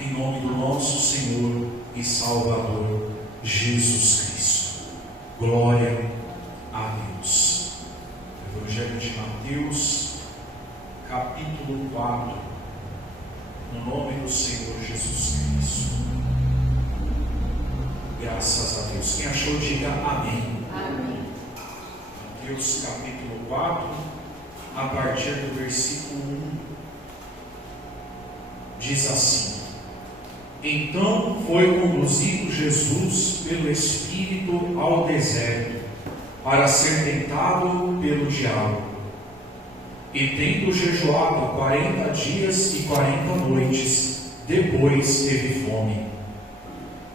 em nome do nosso Senhor e Salvador Jesus Cristo. Glória a Deus. Evangelho de Mateus, capítulo 4, no nome do Senhor Jesus Cristo. Graças a Deus. Quem achou, diga amém. Amém. Mateus capítulo 4, a partir do versículo 1, diz assim: Então foi conduzido Jesus pelo Espírito ao deserto, para ser tentado pelo diabo. E tendo jejuado 40 dias e 40 noites, depois teve fome.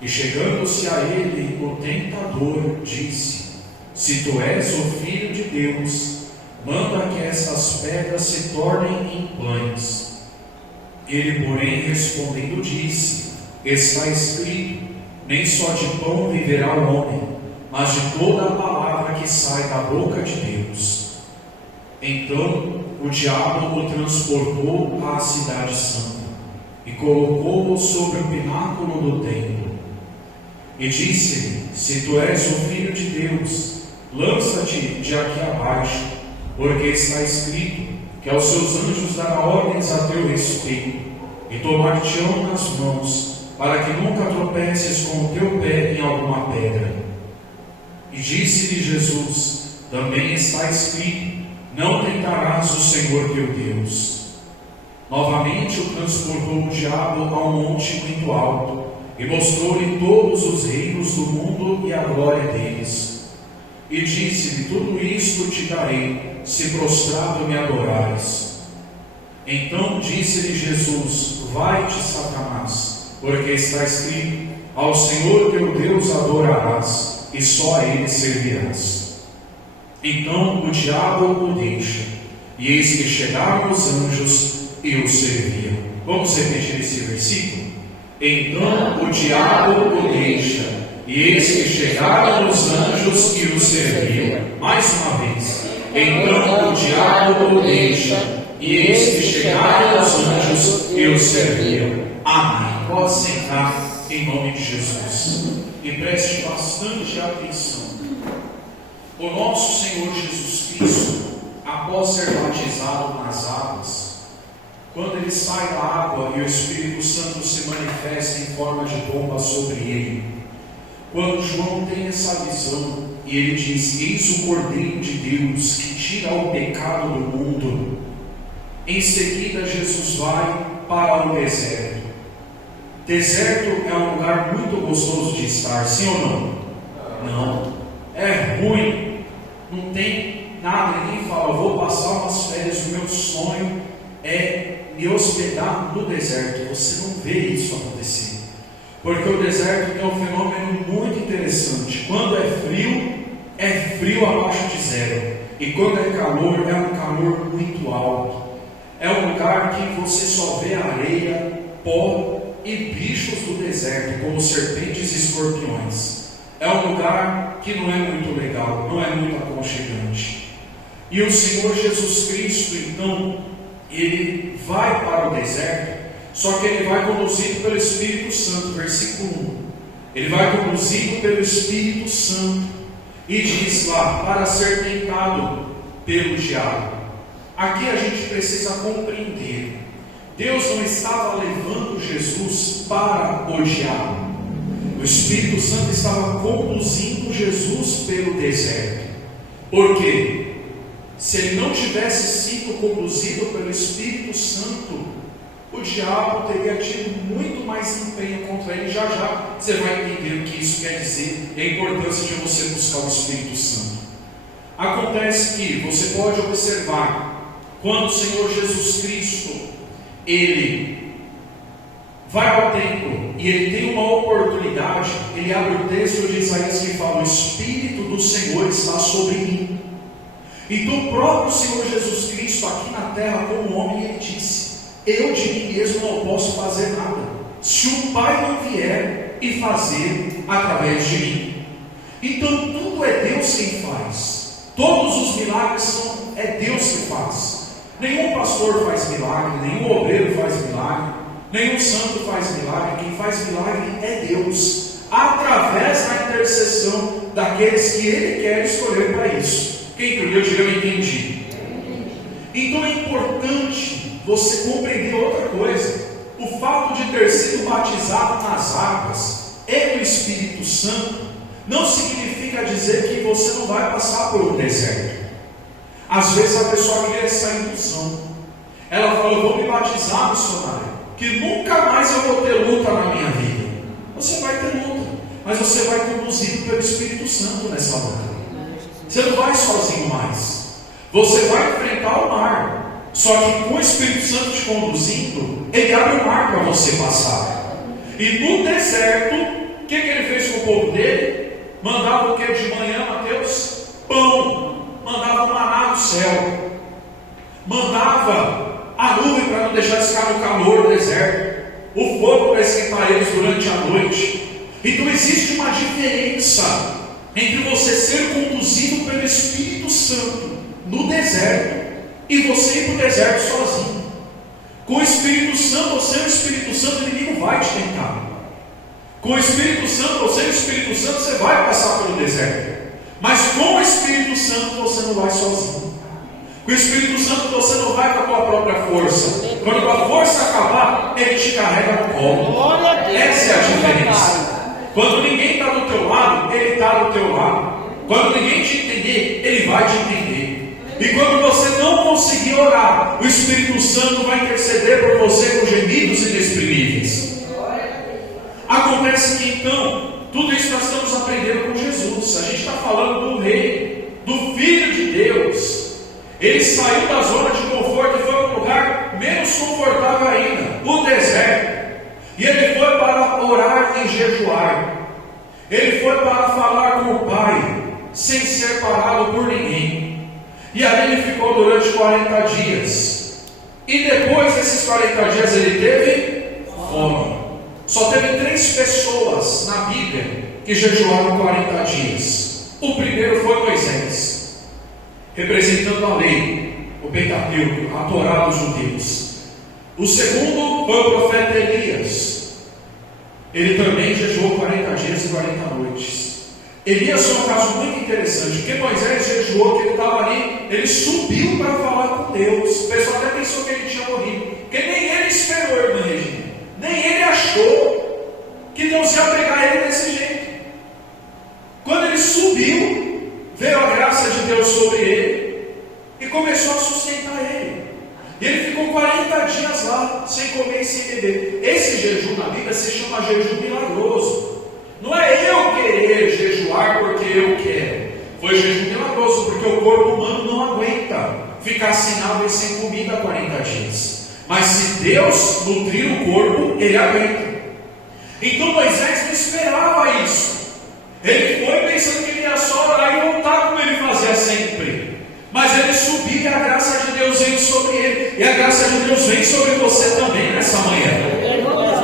E chegando-se a ele, o tentador disse: Se tu és o Filho de Deus, manda que estas pedras se tornem em pães. Ele, porém, respondendo, disse: Está escrito: Nem só de pão viverá o homem, mas de toda a palavra que sai da boca de Deus. Então o diabo o transportou à cidade santa e colocou-o sobre o pináculo do templo. E disse-lhe: Se tu és o Filho de Deus, lança-te de aqui abaixo, porque está escrito que aos seus anjos dará ordens a teu respeito, e tomar-te-ão nas mãos, para que nunca tropeces com o teu pé em alguma pedra. E disse-lhe Jesus: Também está escrito: Não tentarás o Senhor teu Deus. Novamente o transportou o diabo a um monte muito alto, e mostrou-lhe todos os reinos do mundo e a glória deles. E disse-lhe: Tudo isto te darei, se prostrado me adorares. Então disse-lhe Jesus: Vai-te, Satanás, porque está escrito: Ao Senhor teu Deus adorarás, e só a Ele servirás. Então o diabo o deixa, e eis que chegaram os anjos e o serviam. Vamos repetir esse versículo? Então o diabo o deixa, e eis que chegaram os anjos e o serviam. Mais uma vez. Então o diabo o deixa, e eis que chegaram os anjos e o serviam. Amém. Pode sentar em nome de Jesus. E preste bastante atenção. O nosso Senhor Jesus Cristo, após ser batizado nas águas, quando ele sai da água e o Espírito Santo se manifesta em forma de pomba sobre ele, quando João tem essa visão e ele diz: Eis o Cordeiro de Deus que tira o pecado do mundo, em seguida Jesus vai para o deserto. Deserto é um lugar muito gostoso de estar, sim ou não? Não. É ruim, não tem nada, ninguém fala: vou passar umas férias, o meu sonho é me hospedar no deserto. Você não vê isso acontecer, porque o deserto tem um fenômeno muito interessante. Quando é frio abaixo de zero, e quando é calor um calor muito alto. É um lugar que você só vê areia, pó e bichos do deserto, como serpentes e escorpiões. É um lugar que não é muito legal, não é muito aconchegante. E o Senhor Jesus Cristo, então, ele vai para o deserto, só que ele vai conduzido pelo Espírito Santo, versículo 1. Ele vai conduzido pelo Espírito Santo, e diz lá: para ser tentado pelo diabo. Aqui a gente precisa compreender: Deus não estava levando Jesus para o diabo. O Espírito Santo estava conduzindo Jesus pelo deserto. Por quê? Se ele não tivesse sido conduzido pelo Espírito Santo, o diabo teria tido muito mais empenho contra ele. Já já você vai entender o que isso quer dizer e a importância de você buscar o Espírito Santo. Acontece que você pode observar, quando o Senhor Jesus Cristo ele vai ao templo e ele tem uma oportunidade, ele abre o texto de Isaías que fala: o Espírito do Senhor está sobre mim. Então o próprio Senhor Jesus Cristo aqui na terra como homem, ele disse: eu de mim mesmo não posso fazer nada, se o Pai não vier e fazer através de mim. Então tudo é Deus quem faz, todos os milagres é Deus que faz. Nenhum pastor faz milagre, nenhum obreiro faz milagre, Nenhum santo faz milagre. Quem faz milagre é Deus, através da intercessão daqueles que Ele quer escolher para isso. Quem entendeu, diga eu entendi. Então é importante você compreender outra coisa. O fato de ter sido batizado nas águas e no Espírito Santo não significa dizer que você não vai passar por um deserto. Às vezes a pessoa cria essa ilusão. Ela fala: eu vou me batizar, missionário, que nunca mais eu vou ter luta na minha vida. Você vai ter luta, mas você vai conduzido pelo Espírito Santo nessa luta. Você não vai sozinho mais. Você vai enfrentar o mar, só que com o Espírito Santo te conduzindo, Ele abre o mar para você passar. E no deserto, o que Ele fez com o povo dele? Mandava o que de manhã, Mateus? Pão. Mandava o maná do céu. Mandava a nuvem para não deixar ficar no calor do deserto, o fogo para esquentar eles durante a noite. Então existe uma diferença entre você ser conduzido pelo Espírito Santo no deserto e você ir para o deserto sozinho. Com o Espírito Santo, ou sem o Espírito Santo, o inimigo vai te tentar. Com o Espírito Santo, ou sem o Espírito Santo, você vai passar pelo deserto. Mas com o Espírito Santo você não vai sozinho. Com o Espírito Santo você não vai com a tua própria força. Quando a força acabar, Ele te carrega no colo. Essa é a diferença. Quando ninguém está do teu lado, Ele está do teu lado. Quando ninguém te entender, Ele vai te entender. E quando você não conseguir orar, o Espírito Santo vai interceder por você com gemidos inexprimíveis. Acontece que então, tudo isso nós estamos aprendendo com Jesus. A gente está falando do Rei, do Filho de Deus. Ele saiu da zona de conforto e foi para um lugar menos confortável ainda, o deserto. E ele foi para orar e jejuar. Ele foi para falar com o Pai, sem ser parado por ninguém. E ali ele ficou durante 40 dias. E depois desses 40 dias ele teve fome. Só teve 3 pessoas na Bíblia que jejuaram 40 dias. O primeiro foi Moisés, representando a lei, o Pentateuco, a Torá dos judeus. O segundo foi o profeta Elias. Ele também jejuou 40 dias e 40 noites. Elias foi um caso muito interessante, porque Moisés jejuou, que ele estava ali, ele subiu para falar com Deus. O pessoal até pensou que ele tinha morrido, porque nem ele esperou, irmã Regina. Nem ele achou que Deus ia pegar ele desse jeito. Quando ele subiu, veio a graça de Deus sobre ele e começou a sustentar ele. E ele ficou 40 dias lá, sem comer e sem beber. Esse jejum na Bíblia se chama jejum milagroso. Não é eu querer jejuar porque eu quero. Foi jejum milagroso, porque o corpo humano não aguenta ficar sem água e sem comida 40 dias. Mas se Deus nutrir o corpo, Ele aguenta. Então Moisés não esperava isso. Ele foi pensando que ele ia só orar e voltar como ele fazia sempre. Mas ele subiu e a graça de Deus veio sobre ele. E a graça de Deus vem sobre você também nessa manhã.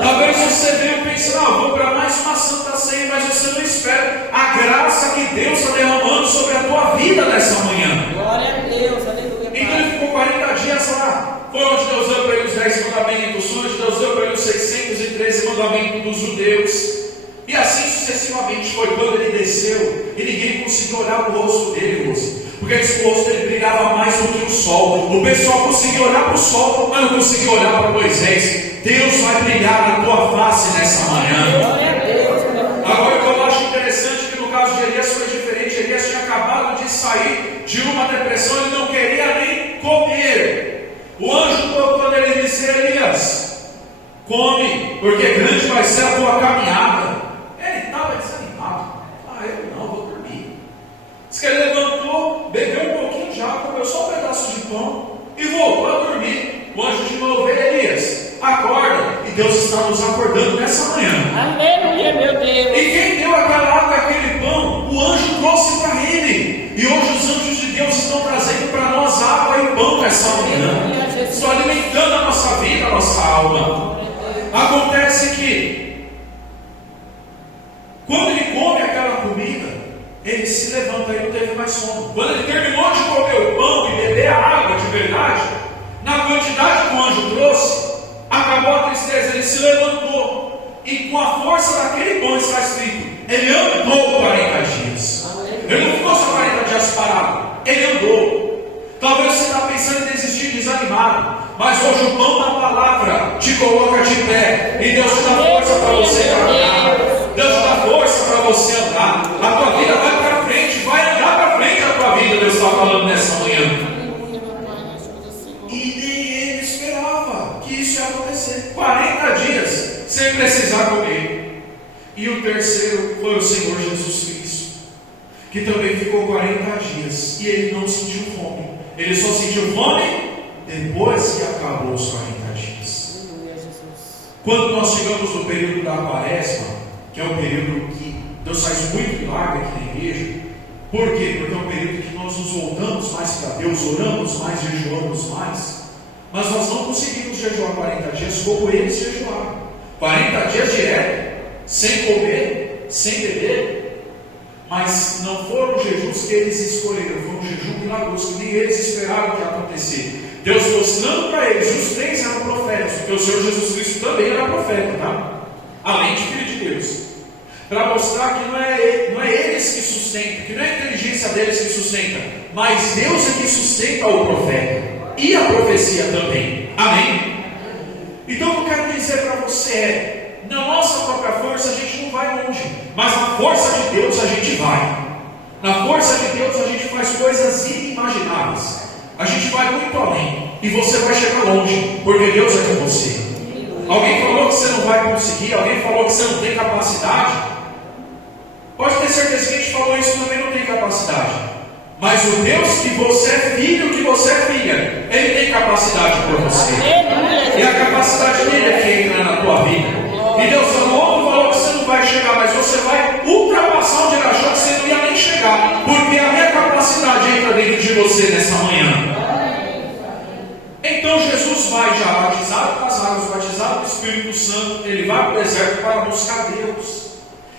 Talvez você veio pensando: vou para mais uma santa ceia, mas você não espera a graça que Deus está derramando sobre a tua vida nessa manhã. Glória a Deus, aleluia. Então ele ficou 40 dias lá. Foi onde Deus deu para ele os 10 mandamentos, onde Deus deu para ele os 613 mandamentos dos judeus. E assim sucessivamente foi quando ele desceu. E ninguém conseguiu olhar o rosto dele, porque o rosto dele brilhava mais do que o sol. O pessoal conseguia olhar para o sol, mas não conseguia olhar para Moisés. Deus vai brilhar na tua face nessa manhã. Agora, o que eu acho interessante é que no caso de Elias foi diferente. Elias tinha acabado de sair de uma depressão, ele não queria nem comer. O anjo tocou nele e disse: Elias, come, porque grande vai ser a tua caminhada. Ele estava desanimado. Eu não, vou dormir. Diz que ele levantou, bebeu um pouquinho de água, comeu só um pedaço de pão e voltou a dormir. O anjo de novo: Elias, acorda. E Deus está nos acordando nessa manhã. Aleluia, meu Deus. E quem deu aquela água, aquele pão, o anjo trouxe para ele. E hoje os anjos de Deus estão trazendo para nós água e pão nessa manhã. Estão alimentando a nossa vida, a nossa alma. Acontece que quando ele come aquela comida, ele se levanta e não teve mais fome. Quando ele terminou de comer o pão e beber a água de verdade, na quantidade que o anjo trouxe, acabou a tristeza. Ele se levantou, e com a força daquele pão, está escrito, ele andou 40 dias. Ele não ficou só 40 dias parado, ele andou. Talvez você está pensando em desistir, desanimado, mas hoje o pão da palavra te coloca de pé, e Deus te dá força para você caminhar, Deus te dá força para você andar. A tua vida vai para frente, vai andar para frente a tua vida. Deus está falando nessa manhã. E nem ele esperava que isso ia acontecer. 40 dias sem precisar comer. E o terceiro foi o Senhor Jesus Cristo, que também ficou 40 dias e ele não sentiu fome. Ele só sentiu fome depois que acabou os 40 dias. Quando nós chegamos no período da Quaresma, que é um período que Deus faz muito milagre aqui na igreja. Por quê? Porque é um período que nós nos voltamos mais para Deus, oramos mais, jejuamos mais. Mas nós não conseguimos jejuar 40 dias como eles jejuaram. 40 dias direto, sem comer, sem beber. Mas não foram jejuns que eles escolheram, foi um jejum milagroso que nem eles esperaram que ia acontecer. Deus mostrando para eles, os três eram profetas, porque o Senhor Jesus Cristo também era profeta, tá? Além de filho de Deus. Para mostrar que não é eles que sustentam, que não é a inteligência deles que sustenta, mas Deus é que sustenta o profeta e a profecia também. Amém? Então o que eu quero dizer para você é, na nossa própria força a gente não vai longe, mas na força de Deus a gente vai. Na força de Deus a gente faz coisas inimagináveis. A gente vai muito além e você vai chegar longe, porque Deus é com você. Alguém falou que você não vai conseguir, alguém falou que você não tem capacidade. Pode ter certeza que a gente falou isso também não tem capacidade. Mas o Deus que você é filho, que você é filha, Ele tem capacidade por você. E a capacidade dele é que entra na tua vida. E Deus falou que você não vai chegar, mas você vai ultrapassar onde ele achou que você não ia nem chegar. Porque a minha capacidade entra dentro de você nessa manhã. Então Jesus vai já batizado com as águas, batizado com o Espírito Santo. Ele vai para o deserto para buscar Deus.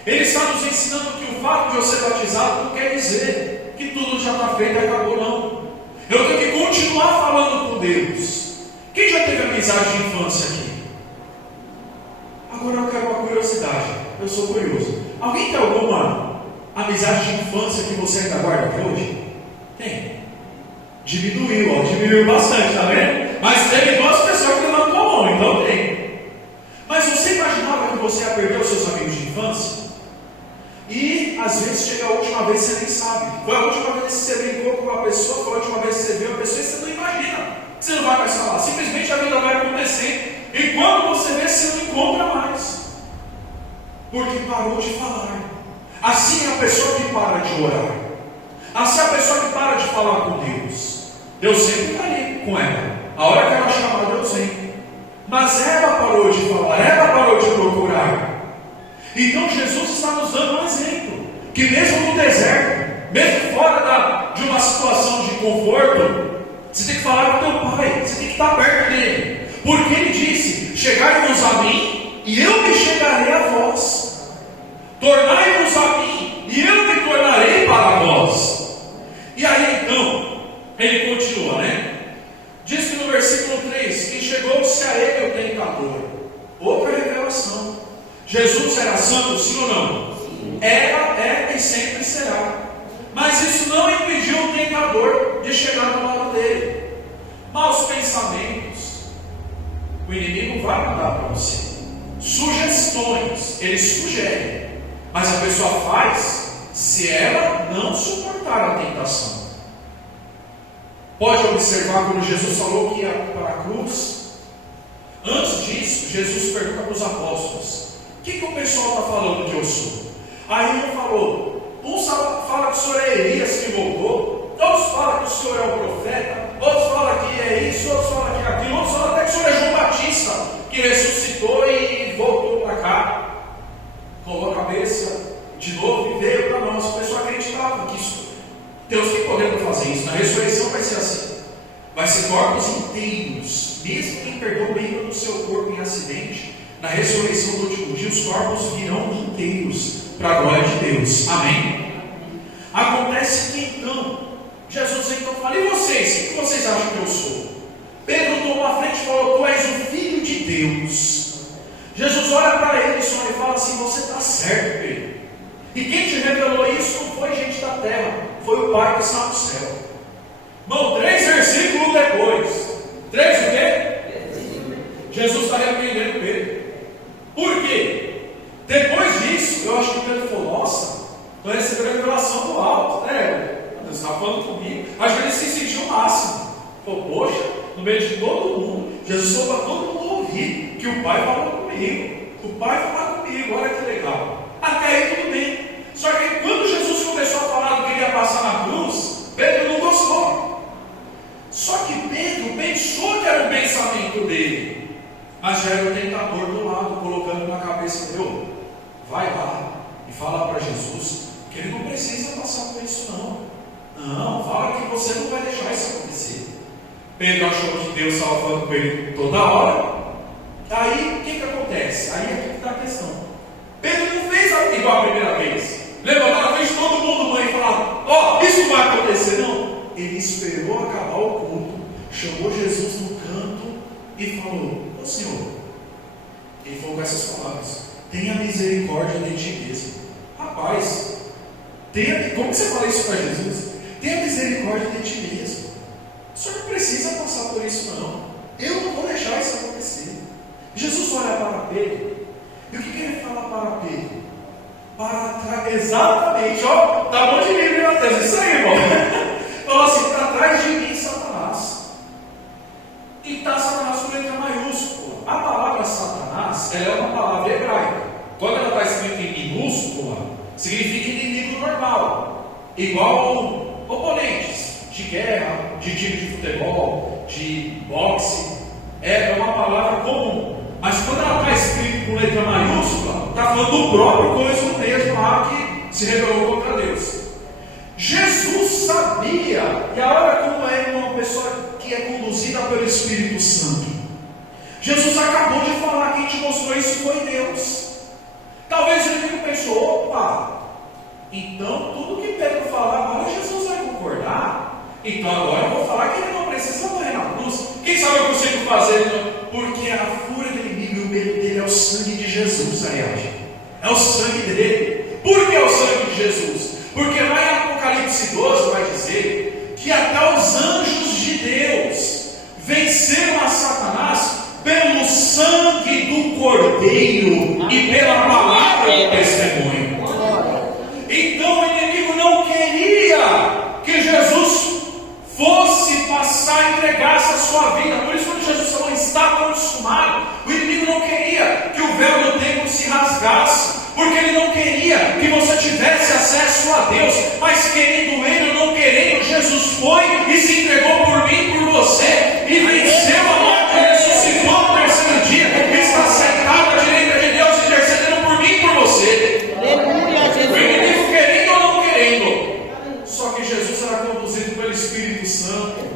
Ele está nos ensinando que o fato de eu ser batizado não quer dizer que tudo já está feito e acabou, não. Eu tenho que continuar falando com Deus. Quem já teve amizade de infância aqui? Agora eu quero uma curiosidade. Eu sou curioso. Alguém tem alguma amizade de infância que você ainda guarda até hoje? Tem. Diminuiu bastante, tá vendo? Mas teve duas pessoas que levantou a mão, então tem. Mas você imaginava que você ia perder os seus amigos de infância? E às vezes chega a última vez e você nem sabe. Foi a última vez que você brincou com uma pessoa, foi a última vez que você viu uma pessoa e você não imagina. Você não vai mais falar. Simplesmente a vida vai acontecer. E quando você vê, você não encontra mais. Porque parou de falar. Assim é a pessoa que para de orar. Assim é a pessoa que para de falar com Deus. Deus sempre está ali com ela. A hora que ela chamar, Deus vem. Mas ela parou de falar, ela parou de procurar. Então Jesus está nos dando um exemplo. Que mesmo no deserto, mesmo fora de uma situação de conforto, você tem que falar com teu pai, você tem que estar perto dele. Porque ele disse, chegai-vos a mim, e eu me chegarei a vós. Tornai-vos a mim, e eu me tornarei para vós. E aí então, ele continua, né? Diz que no versículo 3, que chegou-se a ele o tentador. Outra revelação. Jesus era santo, sim ou não? Sim. Era, é e sempre será. Mas isso não impediu o tentador de chegar do lado dele. Maus pensamentos, o inimigo vai mandar para você. Sugestões, ele sugere. Mas a pessoa faz se ela não suportar a tentação. Pode observar quando Jesus falou que ia para a cruz. Antes disso, Jesus pergunta para os apóstolos: o que o pessoal está falando que eu sou? Aí um falou: uns falam que o senhor é Elias que voltou, outros falam que o senhor é o profeta, outros falam que é isso, outros falam que é aquilo, outros falam até que o senhor é João Batista, que ressuscitou e voltou para cá. Colocou a cabeça de novo e veio para nós. A pessoa acreditava que isso, Deus tem poder para fazer isso. Na ressurreição vai ser assim. Vai ser corpos inteiros. Mesmo quem perdeu o membro do seu corpo em acidente, na ressurreição do último dia, os corpos virão inteiros para a glória de Deus. Amém? Acontece que então, Jesus então fala: e vocês? O que vocês acham que eu sou? Pedro tomou a frente e falou: tu és o Filho de Deus. Jesus olha para ele e fala assim: você está certo, Pedro. E quem te revelou isso não foi gente da terra, foi o Pai que está no céu. Irmão, 3 versículos depois. 3 o quê? Jesus está repreendendo Pedro. Por quê? Depois disso, eu acho que Pedro falou: nossa, estou recebendo a revelação do alto, né? Deus está falando comigo. Acho que ele se sentiu o máximo. Falou: poxa, no meio de todo mundo, Jesus falou para todo mundo ouvir que o Pai falou comigo. O Pai falou comigo, olha que legal. Até aí tudo bem. Só que quando Jesus começou a falar do que ele ia passar na cruz, Pedro não gostou. Só que Pedro pensou que era o pensamento dele, mas já era o tentador do lado, colocando na cabeça dele: vai lá e fala para Jesus que ele não precisa passar por isso não. Não, fala que você não vai deixar isso acontecer. Pedro achou que Deus estava falando com ele toda hora. Aí o que acontece? Aí é que está a questão. Pedro não fez igual a primeira vez. Lembra lá na frente todo mundo mãe e falava: ó, isso vai acontecer. Não, ele esperou acabar o culto, chamou Jesus no canto e falou: ô Senhor, ele falou com essas palavras: tenha misericórdia de ti mesmo. Rapaz, como você fala isso para Jesus? Tenha misericórdia de ti mesmo. O senhor não precisa passar por isso não. Eu não vou deixar isso acontecer. Jesus olha para Pedro, e o que ele fala para Pedro? Exatamente, ó, tá bom de mim, meu Deus, isso aí, irmão. Falou assim: para trás de mim, Satanás. E está Satanás com letra maiúscula. A palavra Satanás, ela é uma palavra hebraica. Quando ela está escrita em minúscula, significa inimigo normal, igual oponentes de guerra, de time de futebol, de boxe. É uma palavra comum. Mas quando ela está escrita com letra maiúscula, está falando do próprio coisa mesmo lá que se rebelou contra Deus. Jesus sabia, e olha como é uma pessoa que é conduzida pelo Espírito Santo. Jesus acabou de falar: quem te mostrou isso foi Deus. Talvez o inimigo pensou: opa, então tudo que Pedro falar agora Jesus vai concordar. Então agora eu vou falar que ele não precisa morrer na cruz. Quem sabe eu consigo fazer? Porque a fúria do inimigo e o medo dele é o sangue de Jesus, Ariadne. É o sangue dele. Por que é o sangue de Jesus? Porque lá em Apocalipse 12 vai dizer que até os anjos de Deus venceram a Satanás pelo sangue do Cordeiro e pela palavra do testemunho. Então o inimigo não queria que Jesus fosse passar, entregasse a sua vida. Por isso, quando Jesus falou: está consumado, o inimigo não queria que o véu do templo se rasgasse, porque ele não queria que você tivesse acesso a Deus. Mas querendo ele ou não querendo, Jesus foi e se entregou por mim e por você, e venceu a morte, ressuscitou no terceiro dia, está sentado à direita de Deus, intercedendo por mim e por você. Aleluia, Jesus. O inimigo querendo ou não querendo. Só que Jesus era conduzido pelo Espírito Santo.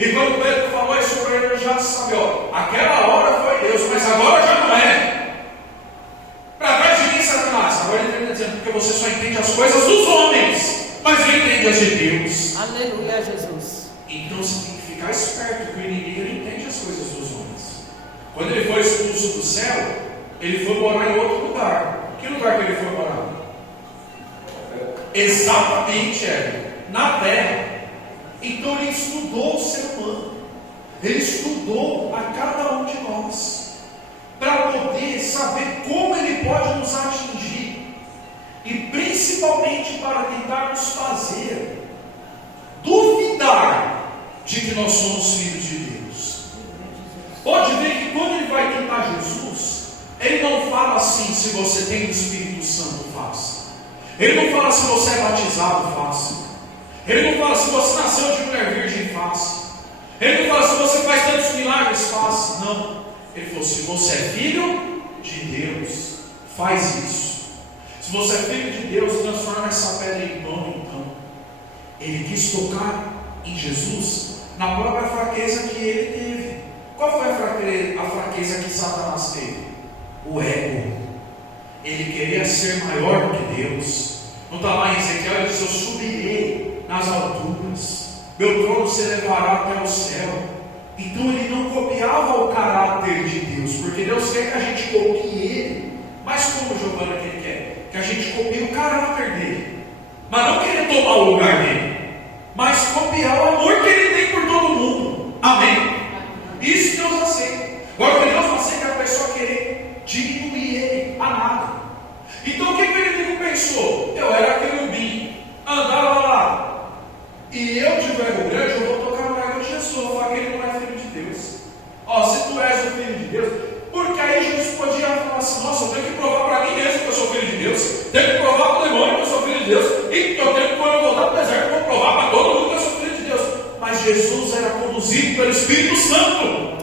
E quando Pedro falou isso para ele, ele já sabia: ó, aquela hora foi Deus, mas agora já não é. Para trás de mim, Satanás. Agora ele está dizendo: porque você só entende as coisas dos homens, mas não entende as de Deus. Aleluia, Jesus. Então você tem que ficar esperto, que o inimigo ele entende as coisas dos homens. Quando ele foi expulso do céu, ele foi morar em outro lugar. Que lugar que ele foi morar? Exatamente, na terra. Então ele estudou o ser humano, ele estudou a cada um de nós, para poder saber como ele pode nos atingir, e principalmente para tentar nos fazer duvidar de que nós somos filhos de Deus. Pode ver que quando ele vai tentar Jesus, ele não fala assim: se você tem o Espírito Santo, faça. Ele não fala: se você é batizado, faça. Ele não fala: se você nasceu de mulher virgem, faça. Ele não fala: se você faz tantos milagres, faça. Não. Ele falou: se você é filho de Deus, faz isso. Se você é filho de Deus, transforma essa pedra em pão. Então, ele quis tocar em Jesus na própria fraqueza que ele teve. Qual foi a fraqueza que Satanás teve? O ego. Ele queria ser maior que Deus. Não está lá em Ezequiel, ele diz: eu subirei nas alturas, meu trono se elevará até o céu. Então ele não copiava o caráter de Deus, porque Deus quer que a gente copie Ele. Mas como, Giovana, que Ele quer? Que a gente copie o caráter dele, mas não querer tomar o lugar dele, mas copiar o amor que Ele tem por todo mundo. Amém? Isso Deus aceita. Agora o que Deus não aceita é a pessoa querer diminuir Ele a nada. Então o que o inimigo pensou? Eu era querubim, andava lá, e eu de verbo grande, eu vou tocar no ego de Jesus, eu vou falar que ele não é filho de Deus. Ó, se tu és o filho de Deus, porque aí Jesus podia falar assim: nossa, eu tenho que provar para mim mesmo que eu sou filho de Deus, tenho que provar para o demônio que eu sou filho de Deus, e eu tenho que, quando eu voltar para o deserto, eu vou provar para todo mundo que eu sou filho de Deus. Mas Jesus era conduzido pelo Espírito Santo,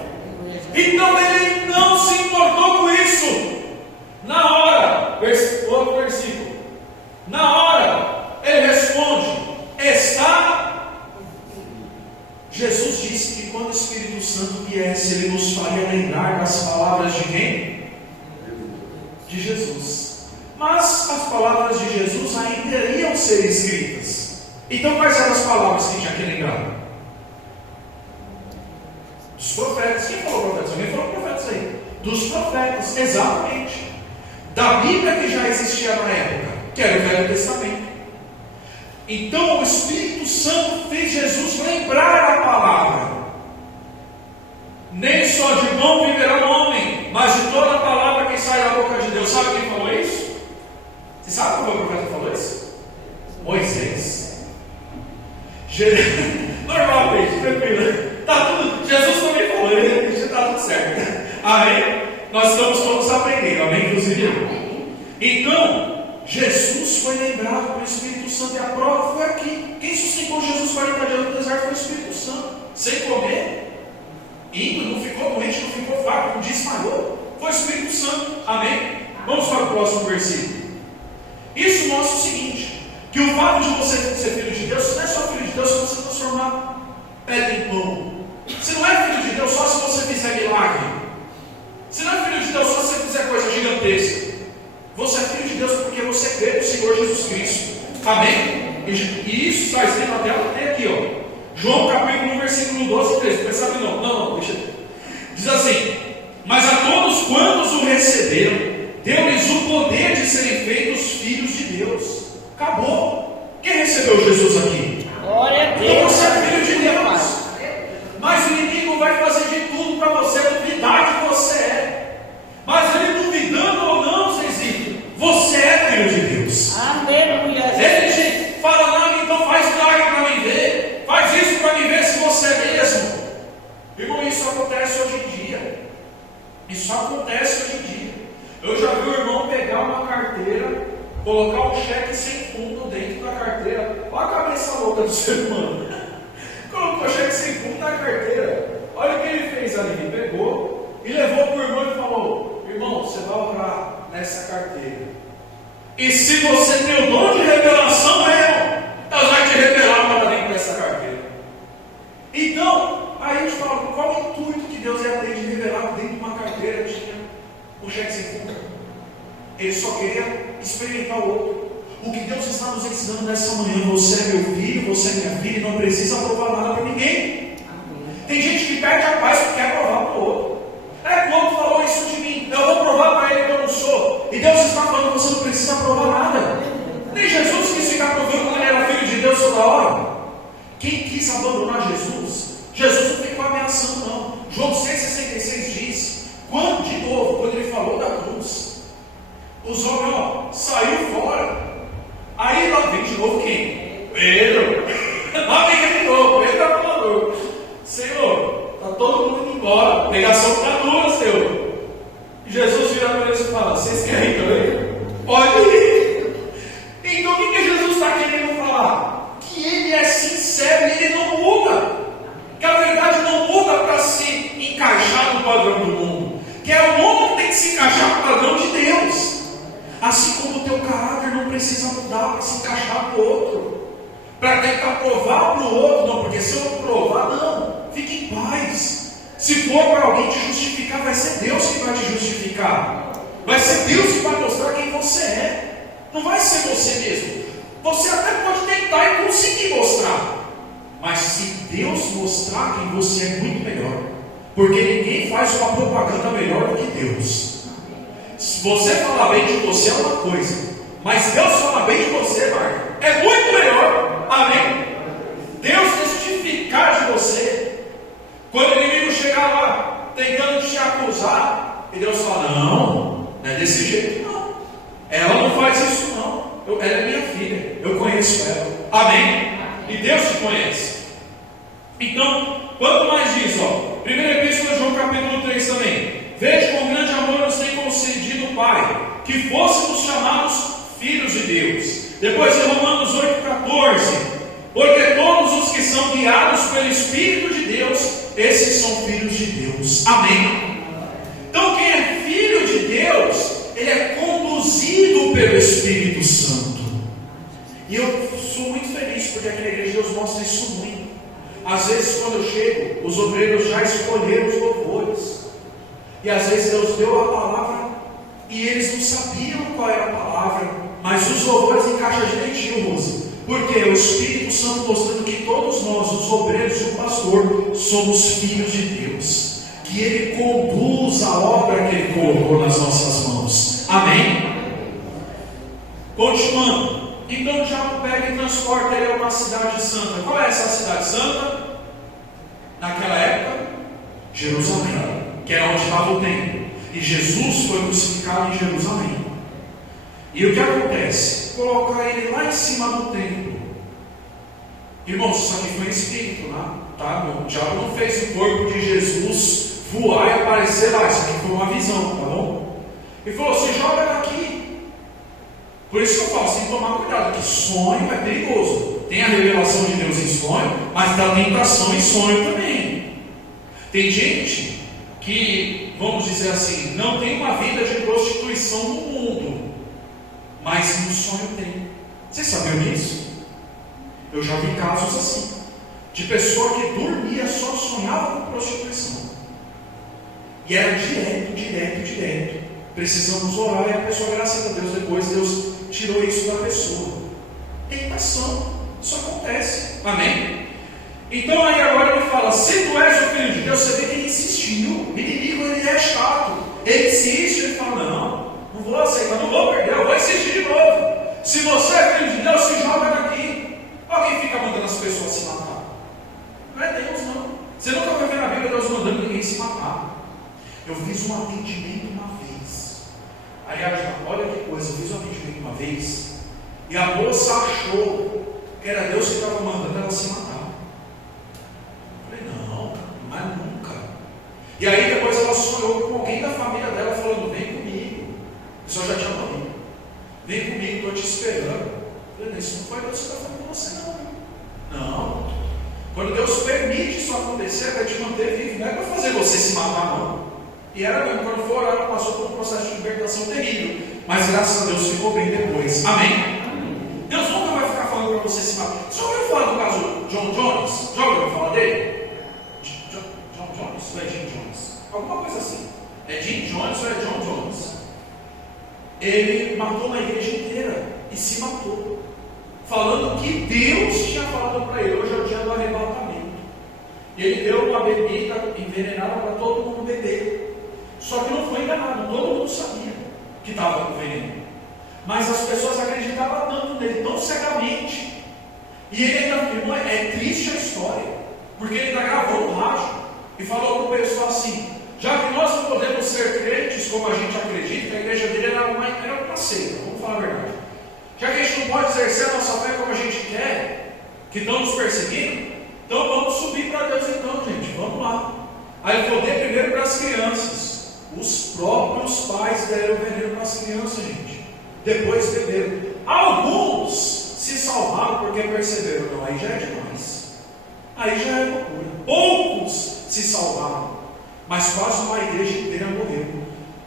então ele não se importou com isso. Na hora, outro versículo, na hora ele responde: está. Jesus disse que quando o Espírito Santo viesse, ele nos faria lembrar das palavras de quem? De Jesus. Mas as palavras de Jesus ainda iriam ser escritas. Então quais eram as palavras que tinha que lembrar? Dos profetas. Quem falou profetas? Alguém falou profetas aí? Dos profetas, exatamente. Da Bíblia que já existia na época, que era o Velho Testamento. Então o Espírito Santo fez Jesus lembrar a palavra. Nem só de pão viverá o homem, mas de toda a palavra que sai da boca de Deus. Sabe quem falou isso? Você sabe como o profeta falou isso? Moisés. Normalmente, tranquilo. Tá tudo. Jesus também falou, ele está tudo certo. Amém? Nós estamos todos aprendendo, amém? Inclusive eu. Então, Jesus foi lembrado pelo Espírito Santo, e a prova foi aqui. Quem sustentou Jesus 40 dias no deserto foi o Espírito Santo, sem comer, indo, não ficou doente, não ficou fraco, não desmaiou. Foi o Espírito Santo, amém? Vamos para o próximo versículo. Isso mostra o seguinte: que o fato de você ser filho de Deus, não é só filho de Deus se você transformar pedra em pão. Você não é filho de Deus só se você fizer milagre. Você não é filho de Deus só se você fizer coisa gigantesca. Você é filho de Deus porque você crê no Senhor Jesus Cristo. Amém? E isso está escrito na tela, tem aqui, ó. João capítulo 1, versículo 12 e 13. Pensaram não, deixa eu. Diz assim: mas a todos quantos o receberam, deu-lhes o poder de serem feitos filhos de Deus. Acabou. Quem recebeu Jesus aqui? Glória a Deus. Então você é filho de Deus. Mas o inimigo vai fazer de tudo para você duvidar que você é. Mas ele duvidando ou não, Zezinho, você é filho de Deus. Aleluia. Ele te fala: não, então faz milagre para me ver, faz isso para me ver se você é mesmo. Irmão, isso acontece hoje em dia. Isso acontece hoje em dia. Eu já vi o irmão pegar uma carteira, colocar um cheque sem fundo dentro da carteira. Olha a cabeça louca do ser humano. Colocou o cheque sem fundo na carteira. Olha o que ele fez ali. Ele pegou e levou para o irmão e falou: irmão, você vai orar nessa carteira. E se você tem o dom de revelação, Deus vai te revelar para dentro dessa carteira. Então, aí eu te falo: qual o intuito que Deus ia ter de revelar dentro de uma carteira que tinha um cheque sem fundo? Ele só queria experimentar o outro. O que Deus está nos ensinando nessa manhã: você é meu filho, você é minha filha, e não precisa provar nada para ninguém. Tem gente que perde a paz porque quer provar para o outro. Quando falou isso de mim, eu vou provar para ele que eu não sou. E Deus está falando: você não precisa provar nada. Nem Jesus quis ficar provando que ele era filho de Deus toda hora. Quem quis abandonar Jesus, Jesus não ficou ameaçando, não. João 6,66 diz: de novo, quando ele falou da cruz, os homens, saiu fora. Aí lá vem de novo quem? Pedro. Lá vem ele de novo, Pedro é falador. Senhor, está todo mundo indo embora, a pregação está dura, Senhor. E Jesus vira para eles e fala: vocês querem também? Pode ir. Então o que Jesus está querendo falar? Que ele é sincero e ele não muda. Que a verdade não muda para se encaixar no padrão do mundo. Que é o mundo que tem que se encaixar no padrão de Deus. Assim como o teu caráter não precisa mudar para se encaixar no outro, para tentar provar para o outro. Não, porque se eu provar, não, fique em paz. Se for para alguém te justificar, vai ser Deus que vai te justificar. Vai ser Deus que vai mostrar quem você é. Não vai ser você mesmo. Você até pode tentar e conseguir mostrar, mas se Deus mostrar quem você é, muito melhor. Porque ninguém faz uma propaganda melhor do que Deus. Se você falar bem de você é uma coisa, mas Deus fala bem de você, Marco, é muito melhor. Amém? Deus testificar de você. Quando o inimigo chegar lá tentando te acusar, e Deus fala: não é desse jeito não. Ela não faz isso não. Ela é minha filha, eu conheço ela. Amém? E Deus te conhece. Então, quanto mais diz, primeira epístola de João capítulo 3 também. Veja com grande amor nos tem concedido o Pai, que fôssemos chamados filhos de Deus. Depois em Romanos 8,14. Porque todos os que são guiados pelo Espírito de Deus, esses são filhos de Deus. Amém? Então quem é filho de Deus, ele é conduzido pelo Espírito Santo. E eu sou muito feliz, porque aqui na igreja Deus mostra isso muito. Às vezes quando eu chego, os obreiros já escolheram os louvores. E às vezes Deus deu a palavra e eles não sabiam qual era a palavra, mas os louvores encaixam direitinho, Rosa. Porque o Espírito Santo mostrando que todos nós, os obreiros e o pastor, somos filhos de Deus. Que Ele conduz a obra que Ele colocou nas nossas mãos. Amém? Continuando. Então o diabo pega e transporta ele a uma cidade santa. Qual é essa cidade santa? Naquela época, Jerusalém, que era onde estava o templo. E Jesus foi crucificado em Jerusalém. E o que acontece? Colocar ele lá em cima do templo. Irmãos, isso aqui foi espírito, né? Tá? O diabo não fez o corpo de Jesus voar e aparecer lá. Isso aqui foi uma visão, tá bom? Ele falou: se joga daqui. Por isso que eu falo, você tem que tomar cuidado, que sonho é perigoso. Tem a revelação de Deus em sonho, mas tem a tentação em sonho também. Tem gente que, vamos dizer assim, não tem uma vida de prostituição no mundo, mas no sonho tem. Vocês sabiam disso? Eu já vi casos assim, de pessoa que dormia, só sonhava com prostituição. E era direto. Precisamos orar, e a pessoa, graças a Deus, depois Deus tirou isso da pessoa. Tentação, isso acontece. Amém? Então aí agora ele fala: se tu és o filho de Deus, você vê que ele insistiu. O inimigo, ele é chato. Ele insiste, ele fala: não vou aceitar, não vou perder, eu vou insistir de novo. Se você é filho de Deus, se joga daqui. Alguém fica mandando as pessoas se matar? Não é Deus, não. Você nunca vai ver na Bíblia Deus mandando ninguém se matar. Eu fiz um atendimento uma vez. Aí, olha que coisa, eu fiz um atendimento uma vez, e a moça achou que era Deus que estava mandando ela se matar. Eu falei: não, mas nunca. E aí depois ela sonhou com alguém da família dela falando: vem comigo. O pessoal já tinha morrido. Vem comigo, estou te esperando. Eu falei: isso não foi Deus que está falando com você não. Não. Quando Deus permite isso acontecer, é para te manter vivo, não é para fazer você se matar não. E era mesmo, quando for orar, ela passou por um processo de libertação terrível. Mas graças a Deus ficou bem depois. Amém? Deus nunca vai ficar falando para você se matar. Você já ouviu falar do caso John Jones? Já ouviu falar dele? John Jones? Ou é Jim Jones? Alguma coisa assim. É Jim Jones ou é John Jones? Ele matou uma igreja inteira e se matou, falando que Deus tinha falado para ele: hoje é o dia do arrebatamento. E ele deu uma bebida envenenada para todo mundo beber. Só que não foi enganado, todo mundo sabia que estava com veneno. Mas as pessoas acreditavam tanto nele, tão cegamente. E ele ainda, irmão, é triste a história, porque ele ainda gravou no rádio e falou para o pessoal assim: já que nós não podemos ser crentes como a gente acredita, que a igreja dele era uma seita, vamos falar a verdade. Já que a gente não pode exercer a nossa fé como a gente quer, que estão nos perseguindo, então vamos subir para Deus então, gente, vamos lá. Aí ele falou: dê primeiro para as crianças. Os próprios pais deram veneno para as crianças, gente. Depois beberam. Alguns se salvaram porque perceberam: não, aí já é demais. Aí já é loucura. Poucos se salvaram, mas quase uma igreja inteira morreu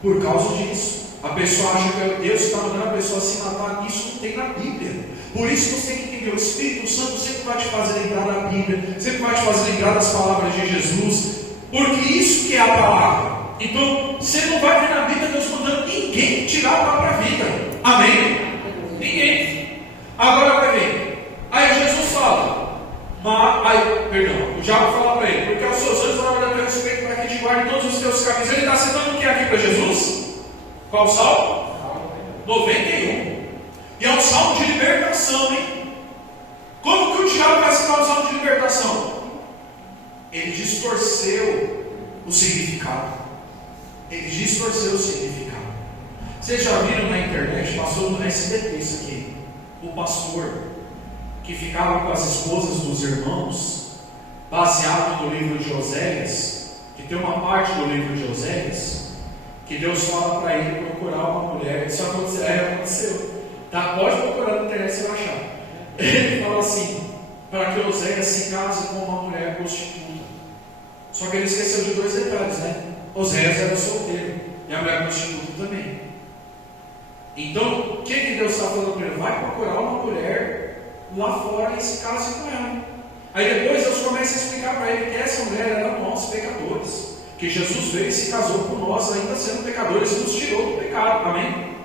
por causa disso. A pessoa acha que Deus está mandando a pessoa se matar. Isso não tem na Bíblia. Por isso você tem que entender: o Espírito Santo sempre vai te fazer lembrar da Bíblia, sempre vai te fazer lembrar das palavras de Jesus, porque isso que é a palavra. Então, você não vai ver na Bíblia Deus mandando ninguém tirar a própria vida. Amém? Ninguém. Agora vai ver. Aí Jesus fala, o diabo fala para ele: porque aos seus olhos vai olhar a teu respeito para que te te guarde em todos os teus caminhos. Ele está citando o que aqui para Jesus? Qual salmo? 91. E é um salmo de libertação, hein? Como que o diabo vai citar um salmo de libertação? Ele distorceu o significado. Ele distorceu o significado. Vocês já viram na internet, passou no SBT isso aqui, o pastor que ficava com as esposas dos irmãos, baseado no livro de Oséias, que tem uma parte do livro de Oséias, que Deus fala para ele procurar uma mulher. Isso aconteceu. Tá? Pode procurar na internet, você vai achar. Ele fala assim, para que Oséias se case com uma mulher prostituta. Só que ele esqueceu de dois detalhes, né? Oséias era solteiro e a mulher prostituta também. Então, o que Deus está falando para ele? Vai procurar uma mulher lá fora e se case com ela. Aí depois Deus começa a explicar para ele que essa mulher era nós, pecadores. Que Jesus veio e se casou com nós, ainda sendo pecadores, e nos tirou do pecado. Amém?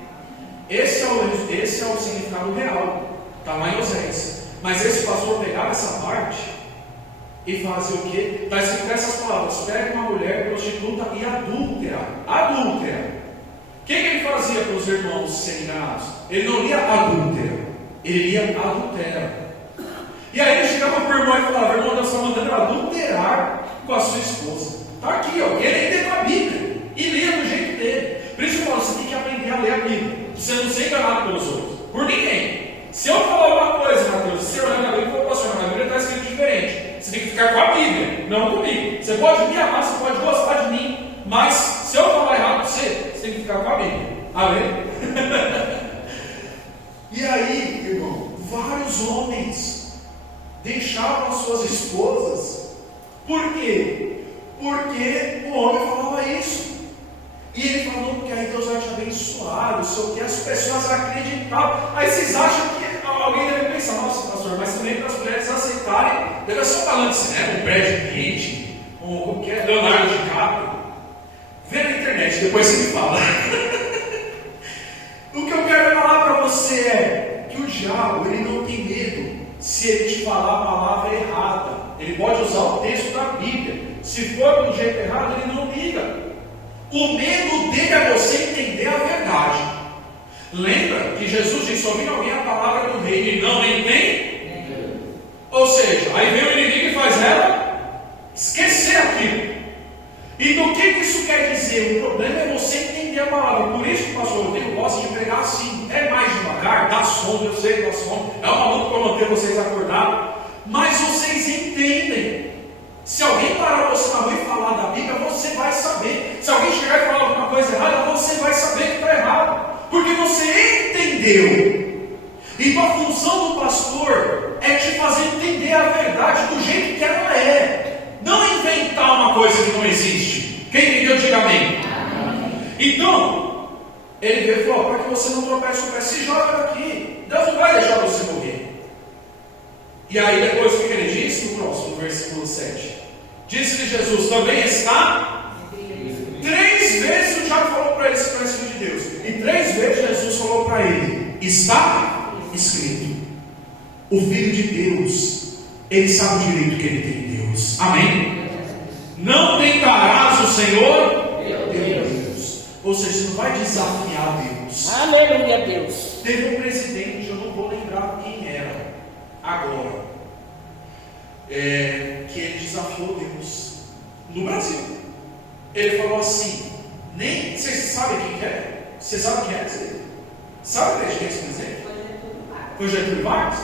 Esse é o significado real. Está lá em Oséias. Mas esse pastor pegava essa parte e fazia o quê? Está escrito essas palavras: pega uma mulher prostituta e adúltera. Adúltera. O que ele fazia para os irmãos serem enganados? Ele não lia adúltera, ele lia adultera. E aí ele chegava para o irmão e falava: irmão, Deus está mandando eu adulterar com a sua esposa. Está aqui, ó. Ele entendeu a Bíblia e lia do jeito dele. Por isso que eu falo, você tem que aprender a ler a Bíblia, para você não ser enganado pelos outros, por ninguém. Se eu falar uma coisa, Mateus, se você olhar na Bíblia, eu vou pastor, na Bíblia está escrito diferente. Você tem que ficar com a Bíblia, não comigo. Você pode me amar, você pode gostar de mim, mas se eu falar errado, você tem que ficar com a Bíblia. Amém? E aí, irmão, vários homens deixavam as suas esposas. Por quê? Porque o homem falava isso. E ele falou, porque aí Deus vai te abençoar, não sei o que, as pessoas acreditavam. Aí vocês acham que alguém deve pensar: nossa, pastor, mas também para as mulheres aceitarem, deve ser um galã de cinema, um Brad Pitt, um Leonardo DiCaprio. Vê na internet, depois você me fala. O que eu quero falar para você é que o diabo, ele não tem medo se ele te falar a palavra errada. Ele pode usar o texto da Bíblia. Se for do jeito errado, ele não liga. O medo dele é você entender a verdade. Lembra que Jesus disse: ouvindo alguém a palavra do rei e não entende? Ou seja, aí vem o inimigo e faz ela esquecer aquilo. E do que isso quer dizer? O problema é você entender a palavra. Por isso que o pastor Rodrigo gosta de pregar assim. É mais devagar, dá sono, eu sei que dá sono. É uma luta para manter vocês acordados. Mas vocês entendem. Se alguém parar você na rua e falar da Bíblia, você vai saber. Se alguém chegar e falar alguma coisa errada, você vai saber que está errado. Porque você entendeu. Então a função do pastor é te fazer entender a verdade do jeito que ela é. Não inventar uma coisa que não existe. Quem entendeu, diga amém. Então, ele veio e falou: para que você não tropece o pé, se joga daqui. Deus não vai deixar você morrer. E aí depois o que ele disse no próximo versículo 7? Disse-lhe Jesus: também está? 3 vezes o diabo falou para ele: se tu és filho de Deus. E 3 vezes Jesus falou para ele: está escrito. O Filho de Deus, ele sabe o direito que ele tem em Deus. Amém? Não tentarás o Senhor teu Deus. Ou seja, você não vai desafiar Deus. Aleluia, Deus. Teve um presidente, eu não vou lembrar quem era agora, que ele desafiou Deus no Brasil. Ele falou assim: nem vocês sabem quem que é? Você sabe quem é? Sabe o presidente, por exemplo? Foi Getúlio Vargas?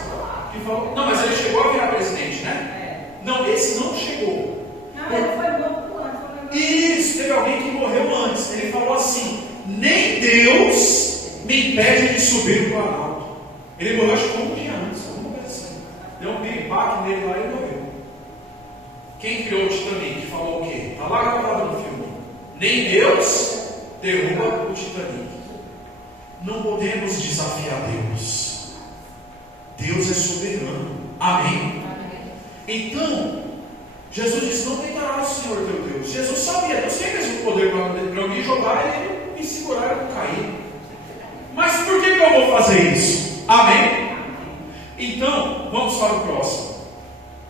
Que falou, não, mas ele chegou a virar presidente, né? Não, esse não chegou. Não, ele foi morto antes. Isso, teve alguém que morreu antes. Ele falou assim: nem Deus me impede de subir no Planalto. Ele morreu, acho que um dia antes, alguma coisa assim. Deu um piripaque nele lá e ele morreu. Quem criou o Titanic falou o quê? Está lá gravado no filme: nem Deus derruba o Titanic. Não podemos desafiar Deus. Deus é soberano. Amém? Então, Jesus disse: não tentarás o Senhor teu Deus. Jesus sabia, Deus tem mesmo poder para alguém jogar ele e segurar ele e cair. Mas por que eu vou fazer isso? Amém? Então, vamos para o próximo.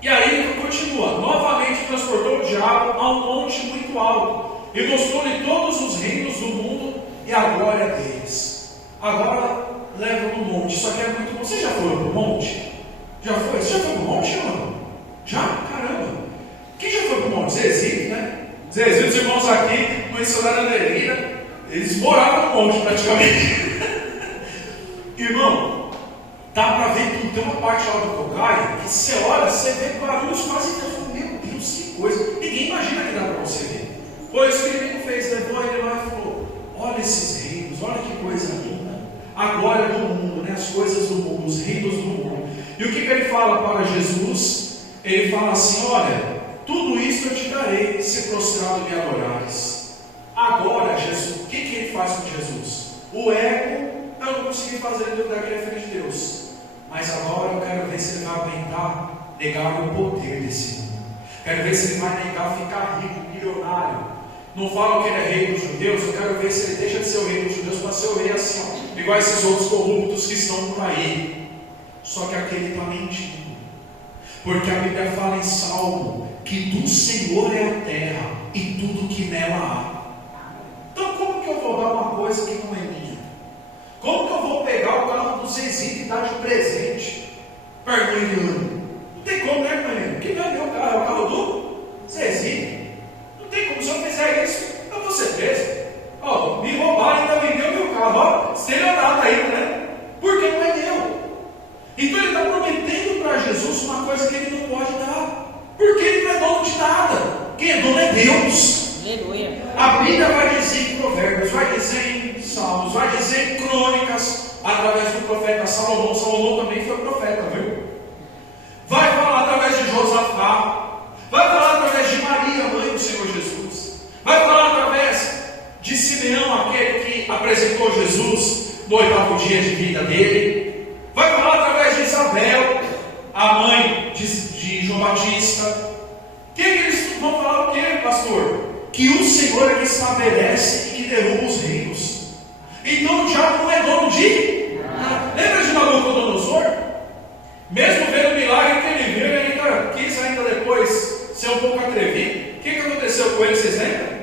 E aí continua: novamente transportou o diabo a um monte muito alto e mostrou-lhe todos os reinos do mundo e a glória deles. Agora leva no monte. Isso aqui é muito bom. Você já foi para o monte? Já foi? Você já foi para o monte, mano? Já? Caramba! Quem já foi para o monte? Zezinho, né? Zezinho, os irmãos aqui, no Ensinado Anderina, eles moravam no monte praticamente. Irmão, dá para ver tudo. Tem uma parte lá do Cocaia que você olha, você vê barulhos quase inteiro. Meu Deus, que coisa! Ninguém imagina que dá para você ver. Foi isso que o inimigo fez, levou ele lá e falou: olha esses reinos, olha que coisa linda, a glória do mundo, né? As coisas do mundo, os reinos do mundo. E o que ele fala para Jesus? Ele fala assim: olha, tudo isso eu te darei, se prostrado me adorares. Agora, Jesus, o que ele faz com Jesus? O ego, eu não consegui fazer ele lugar que ele é filho de Deus, mas agora eu quero ver se ele vai aguentar negar o poder desse mundo. Quero ver se ele vai negar ficar rico, milionário. Não falam que ele é rei dos judeus, eu quero ver se ele deixa de ser o rei dos judeus para ser o rei assim, ó, igual esses outros corruptos que estão por aí. Só que aquele está mentindo, porque a Bíblia fala em Salmo que do Senhor é a terra e tudo que nela há. Então como que eu vou dar uma coisa que não é minha? Como que eu vou pegar o carro do Zezinho e dar de presente para a irmã Eliane? Não tem como, né, irmã Eliane? Que não é meu carro, é o carro do Zezinho. Não tem como. Se eu fizer isso, eu vou ser preso. Ó, me roubaram e ainda vendeu meu carro. Ó, estelionato ainda, né? Porque não é meu. Então ele está prometendo para Jesus uma coisa que ele não pode dar. Porque ele não é dono de nada. Quem é dono é Deus. Aleluia. A Bíblia vai dizer em Provérbios, vai dizer em Salmos, vai dizer em Crônicas, através do profeta Salomão. Salomão também foi profeta, viu? Vai falar através de Josafá, vai falar através de Maria, mãe do Senhor Jesus, vai falar através de Simeão, aquele que apresentou Jesus no 8º dia de vida dele, vai falar através de Isabel, a mãe de João Batista. Que eles vão falar o que, pastor? Que o Senhor é que estabelece e que derruba os reinos. Então o diabo não é dono de nada. Lembra de Nabucodonosor? Mesmo vendo o milagre que ele viu, ele ainda quis ainda depois ser um pouco atrevido. O que aconteceu com ele, vocês lembram?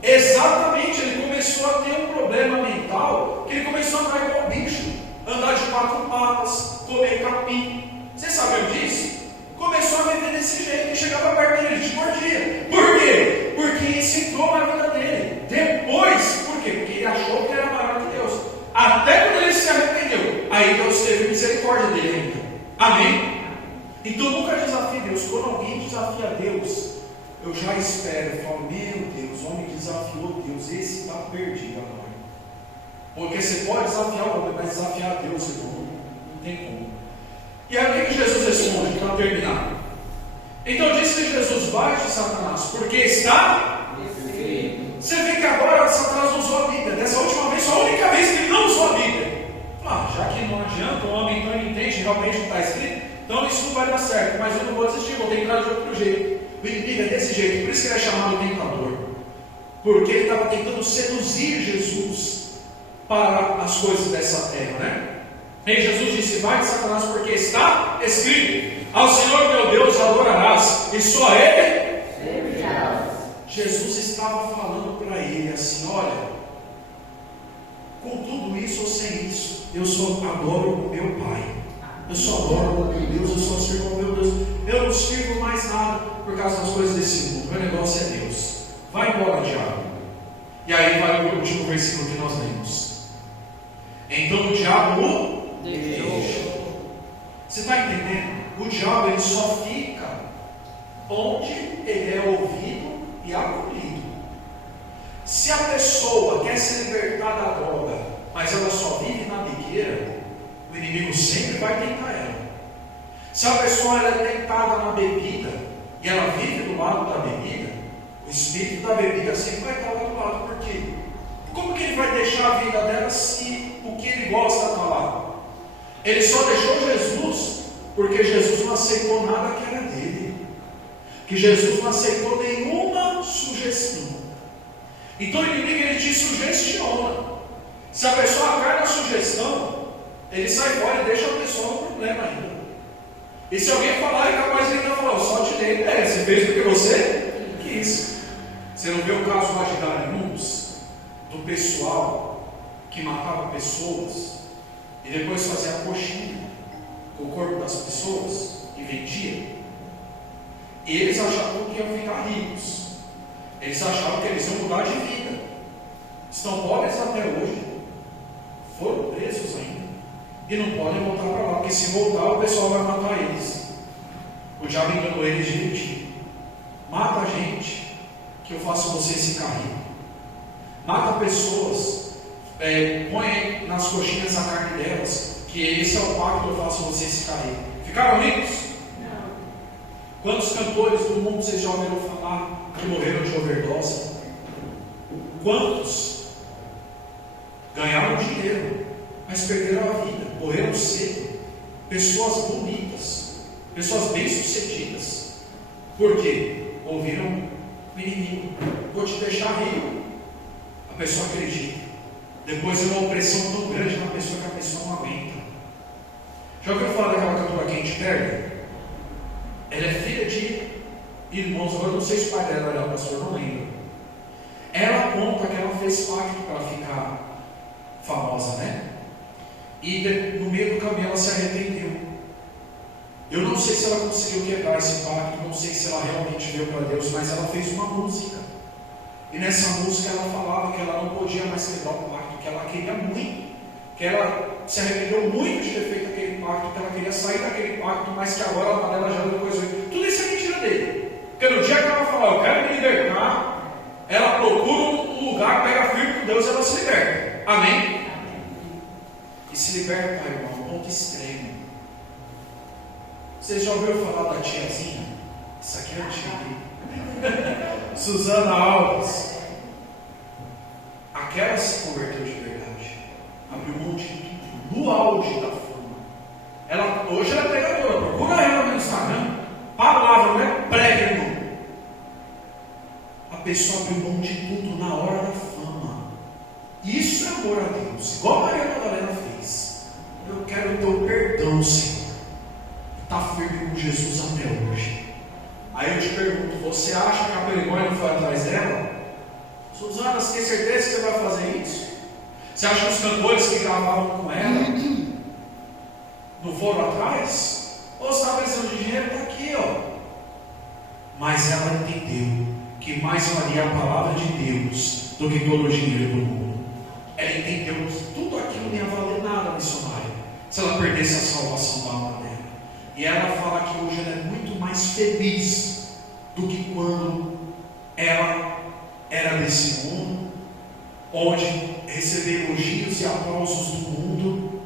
Exatamente, ele começou a ter um problema mental, que ele começou a andar igual bicho, andar de 4 patas, comer capim. Vocês sabiam disso? Começou a viver desse jeito, e chegava perto dele, ele te mordia. Por quê? Porque isso entrou na vida dele. Depois, por quê? Porque ele achou que era maior que Deus. Até quando ele se arrependeu, aí Deus teve misericórdia dele. Amém? Então nunca desafie Deus. Quando alguém desafia Deus, eu já espero, eu falo: meu Deus, o homem desafiou Deus, esse está perdido agora. Porque você pode desafiar o homem, mas desafiar Deus, irmão, não tem como. E aí o que Jesus responde para terminar? Então disse Jesus: vai de Satanás, porque está escrito. Você vê que agora Satanás não usou a Bíblia. Dessa última vez, foi a única vez que ele não usou a Bíblia. Já que não adianta, o homem então ele entende realmente o que está escrito, então isso não vai dar certo. Mas eu não vou desistir, vou tentar de outro jeito. O inimigo é desse jeito, por isso que ele é chamado tentador. Porque ele estava tentando seduzir Jesus para as coisas dessa terra, né? E Jesus disse: vai de Satanás, porque está escrito: ao Senhor teu Deus adorarás, e só Ele servirás. Jesus estava falando para ele assim: olha, com tudo isso ou sem isso, eu só adoro o meu Pai, eu só adoro o meu Deus, eu só sirvo ao meu Deus, eu não sirvo mais nada por causa das coisas desse mundo, meu negócio é Deus. Vai embora, diabo. E aí vai o último versículo que nós lemos. Então o diabo deixou. Você está entendendo? O diabo ele só fica onde ele é ouvido e acolhido. Se a pessoa quer se libertar da droga, mas ela só vive na biqueira, o inimigo sempre vai tentar ela. Se a pessoa ela é tentada na bebida e ela vive do lado da bebida, o espírito da bebida sempre vai estar lá do lado. Por quê? Como que ele vai deixar a vida dela se o que ele gosta está lá? Ele só deixou Jesus porque Jesus não aceitou nada que era dele, que Jesus não aceitou nenhuma sugestão. Então o inimigo ele te sugestiona. Se a pessoa cai na sugestão, ele sai fora e deixa a pessoa no problema ainda. E se alguém falar, é capaz de ele não falar, só te dei. Você fez porque você quis. Você não vê o caso lá de Galileus, do pessoal que matava pessoas e depois fazia coxinha com o corpo das pessoas e vendia? E eles achavam que iam ficar ricos. Eles achavam que eles iam mudar de vida. Estão pobres até hoje. Foram presos ainda. E não podem voltar para lá, porque se voltar o pessoal vai matar eles. O diabo enganou eles direitinho. Mata a gente, que eu faço vocês ficar ricos. Mata pessoas, põe nas coxinhas a carne delas, que esse é o pacto que eu faço vocês ficar ricos. Ficaram ricos? Não. Quantos cantores do mundo vocês já ouviram falar que morreram de overdose? Quantos ganharam dinheiro, mas perderam a vida, morreram cedo? Pessoas bonitas, pessoas bem-sucedidas. Por quê? Ouviram o inimigo: vou te deixar rico. A pessoa acredita. Depois é uma opressão tão grande na pessoa que a pessoa não aguenta. Já ouviu falar daquela cantora Katy Perry? Ela é filha de irmãos, agora eu não sei se o pai dela era pastor, não lembro. Ela conta que ela fez pacto para ficar famosa, né? E no meio do caminho ela se arrependeu. Eu não sei se ela conseguiu quebrar esse pacto, não sei se ela realmente veio para Deus, mas ela fez uma música. E nessa música ela falava que ela não podia mais quebrar o pacto, que ela queria muito, que ela se arrependeu muito de ter feito aquele pacto, que ela queria sair daquele pacto, mas que agora a alma dela já deu coisa. Tudo isso é mentira dele. Porque no dia que ela fala, eu quero me libertar, ela procura um lugar, pega firme com Deus e ela se liberta. Amém? E se liberta, pai, irmão, um ponto extremo. Vocês já ouviram falar da tiazinha? Isso aqui é antigo. Susana Alves. Aquela se converteu de verdade. Abriu mão de tudo. No auge da fama. Hoje ela é pregadora. Procura ela no Instagram. Palavra, né? Prega, irmão. A pessoa abriu mão de tudo na hora da fama. Isso é amor a Deus. Igual a Maria Madalena fez. Eu quero o teu perdão, Senhor. Está firme com Jesus até hoje. Aí eu te pergunto, você acha que a Playboy não foi atrás dela? Suzana, você tem certeza que você vai fazer isso? Você acha que os cantores que gravavam com ela não foram atrás? Ou você está precisando de dinheiro? Está aqui, ó. Mas ela entendeu que mais valia a palavra de Deus do que todo o dinheiro do mundo. Ela entendeu que tudo aquilo não ia valer nada, missionária, se ela perdesse a salvação da alma dela. E ela fala que hoje ela é muito mais feliz do que quando ela era desse mundo, onde recebeu elogios e aplausos do mundo,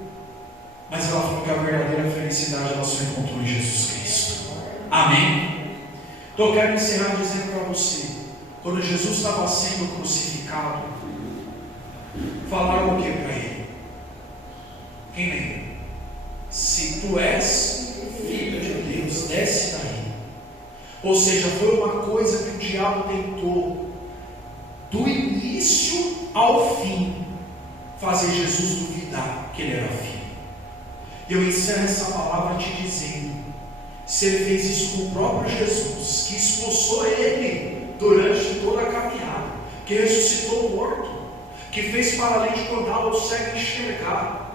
mas ela falou que a verdadeira felicidade ela só encontrou em Jesus Cristo. Amém? Então eu quero encerrar dizendo para você, quando Jesus estava sendo crucificado, falaram o que para ele? Quem lembra? Se tu és filho de Deus, desce daí. Ou seja, foi uma coisa que o diabo tentou, do início ao fim, fazer Jesus duvidar que ele era filho. E eu encerro essa palavra te dizendo, se ele fez isso com o próprio Jesus, que expulsou ele durante toda a caminhada, que ressuscitou o morto, que fez paralítico andar, o cego enxergar,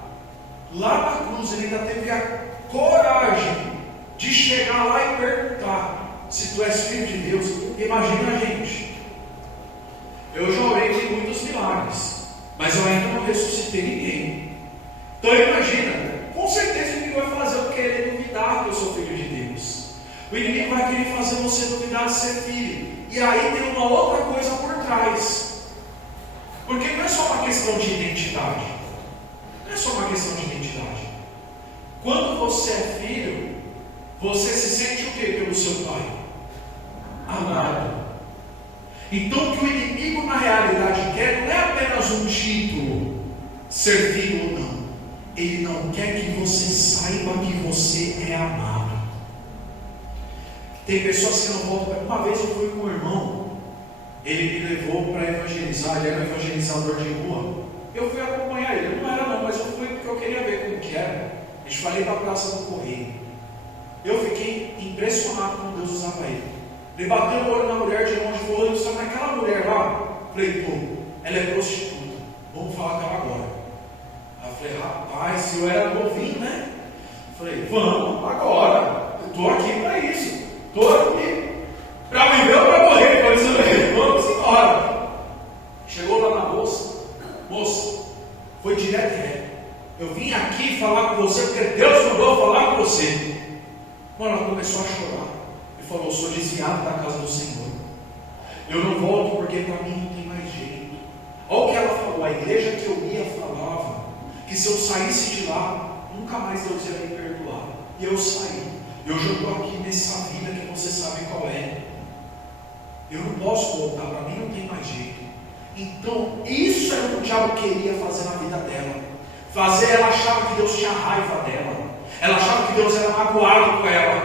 lá na cruz ele ainda teve a coragem de chegar lá e perguntar, se tu és filho de Deus. Imagina a gente, eu já orei de muitos milagres, mas eu ainda não ressuscitei ninguém. Então imagina, com certeza o inimigo vai fazer eu querer duvidar que eu sou filho de Deus. O inimigo vai querer fazer você duvidar de ser filho. E aí tem uma outra coisa por trás, porque não é só uma questão de identidade. Não é só uma questão de identidade. Quando você é filho, você se sente o que pelo seu pai? Amado. Então o que o inimigo na realidade quer não é apenas um título, ser filho ou não. Ele não quer que você saiba que você é amado. Tem pessoas que não voltam. Uma vez eu fui com um irmão, ele me levou para evangelizar, ele era um evangelizador de rua. Eu fui acompanhar ele, não era não, mas eu fui porque eu queria ver como que era. A gente falei para a Praça do Correio. Eu fiquei impressionado como Deus usava ele. Ele bateu o olho na mulher de longe e falou: sabe aquela mulher lá? Eu falei: pô, ela é prostituta, vamos falar com ela agora. Aí eu falei: rapaz, eu era novinho, né? Eu falei: vamos, agora, eu estou aqui para isso, estou aqui para viver ou para morrer, por isso vamos embora. Chegou lá na moça, foi direto e reto: eu vim aqui falar com você porque Deus mandou falar com você. Mano, ela começou a chorar e falou: eu sou desviado da casa do Senhor, eu não volto porque para mim não tem mais jeito. Olha o que ela falou: a igreja que eu ia falava que se eu saísse de lá, nunca mais Deus ia me perdoar. E eu saí. Eu já estou aqui nessa vida que você sabe qual é. Eu não posso voltar, para mim não tem mais jeito. Então, isso era o que o diabo queria fazer na vida dela. Ela achava que Deus tinha raiva dela. Ela achava que Deus era magoado com ela.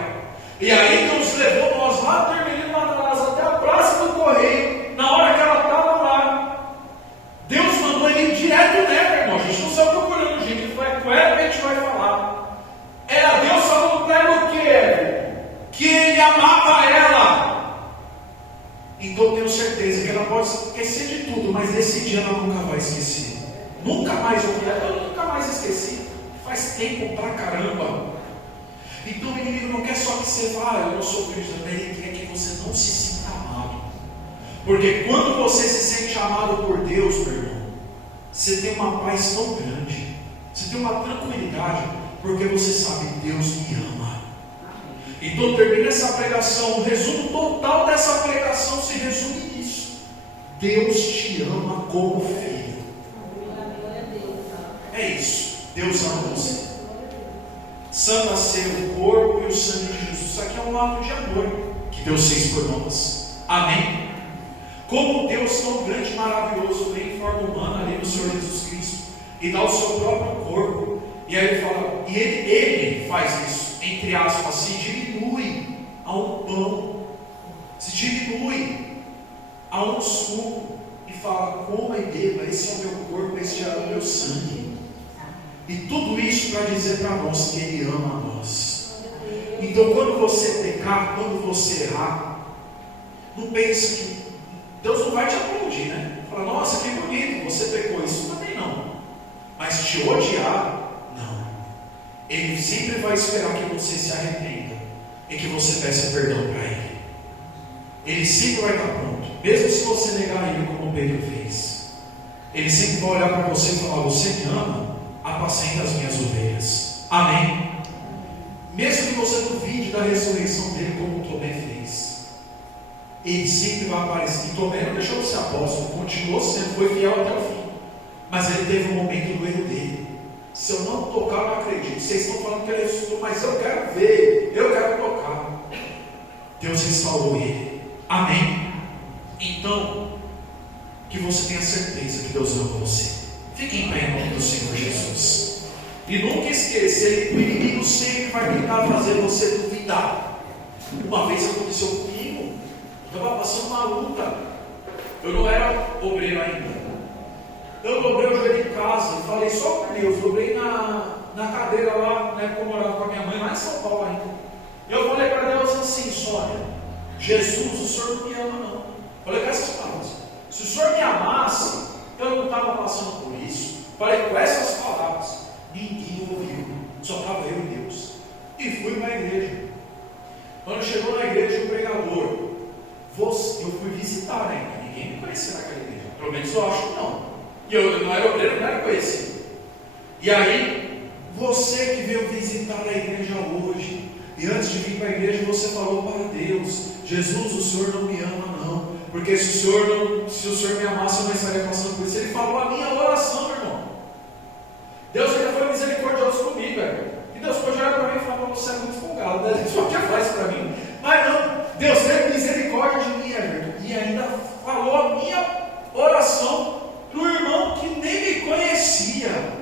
E aí Deus levou nós lá, terminando até a praça do Correio. Na hora que ela estava lá, Deus mandou ele direto nela, irmão. A gente não saiu procurando gente. Ele falou: com ela que a gente vai falar. Era Deus falando para ela o quê? Que ele amava ela. Então eu tenho certeza que ela pode esquecer de tudo, mas desse dia ela nunca vai esquecer. Nunca mais eu nunca mais esqueci. Faz tempo pra caramba. Então o inimigo não quer só que você vá: eu não sou cristão. Ele quer que você não se sinta amado. Porque quando você se sente amado por Deus, meu irmão, você tem uma paz tão grande, você tem uma tranquilidade, porque você sabe: Deus me ama. Então termina essa pregação. O resumo total dessa pregação se resume nisso: Deus te ama como filho. É isso. Deus ama você. Santa Ceia, o corpo e o sangue de Jesus. Isso aqui é um ato de amor que Deus fez por nós. Amém? Como Deus tão grande e maravilhoso vem em forma humana ali no Senhor Jesus Cristo e dá o seu próprio corpo. E aí ele fala, e ele faz isso, entre aspas, se diminui a um pão, se diminui a um suco e fala: coma e beba, esse é o meu corpo, esse é o meu sangue. E tudo isso para dizer para nós que Ele ama a nós. Então quando você pecar, quando você errar, não pense que Deus não vai te aplaudir, né? Fala: nossa, que bonito, você pecou. Isso também não. Mas te odiar, não. Ele sempre vai esperar que você se arrependa e que você peça perdão para Ele. Ele sempre vai estar pronto, mesmo se você negar Ele, como Pedro fez. Ele sempre vai olhar para você e falar: você me ama? Apacenta as minhas ovelhas. Amém? Mesmo que você duvide da ressurreição dele, como Tomé fez, ele sempre vai aparecer. E Tomé não deixou de ser apóstolo, continuou sendo, foi fiel até o fim. Mas ele teve um momento do erro dele. Se eu não tocar, eu não acredito. Vocês estão falando que ele ressuscitou, mas eu quero ver, eu quero tocar. Deus restaurou ele. Amém? Então, que você tenha certeza que Deus ama você. Fique em pé em nome do Senhor Jesus. E nunca esqueça, o inimigo sempre vai tentar fazer você duvidar. Uma vez aconteceu comigo, eu estava passando uma luta. Eu não era obreiro ainda. Eu dobrei o joelho em casa e falei só com Deus. Dobrei na cadeira lá, na época eu morava com a minha mãe, lá em São Paulo ainda. Eu falei para Deus assim: Sônia, Jesus, o Senhor não me ama não. Falei com essas palavras: se o Senhor me amasse, eu não estava passando por isso. Falei com essas palavras. Ninguém ouviu, só estava eu e Deus. E fui para a igreja. Quando chegou na igreja o pregador, eu fui visitar, né? Ninguém me conhecia naquela igreja. Pelo menos eu acho que não. E eu não era obreiro, não era conhecido. E aí, você que veio visitar a igreja hoje, e antes de vir para a igreja você falou para Deus: Jesus, o Senhor não me ama não, porque se o Senhor me amasse eu não estaria passando por isso. Ele falou a minha oração, meu irmão. Deus ainda foi misericordioso comigo, velho. E Deus pode olhar para mim e falar: você é muito folgado, né? Só que faz para mim. Mas não, Deus teve misericórdia de mim, Everton, e ainda falou a minha oração para o irmão que nem me conhecia.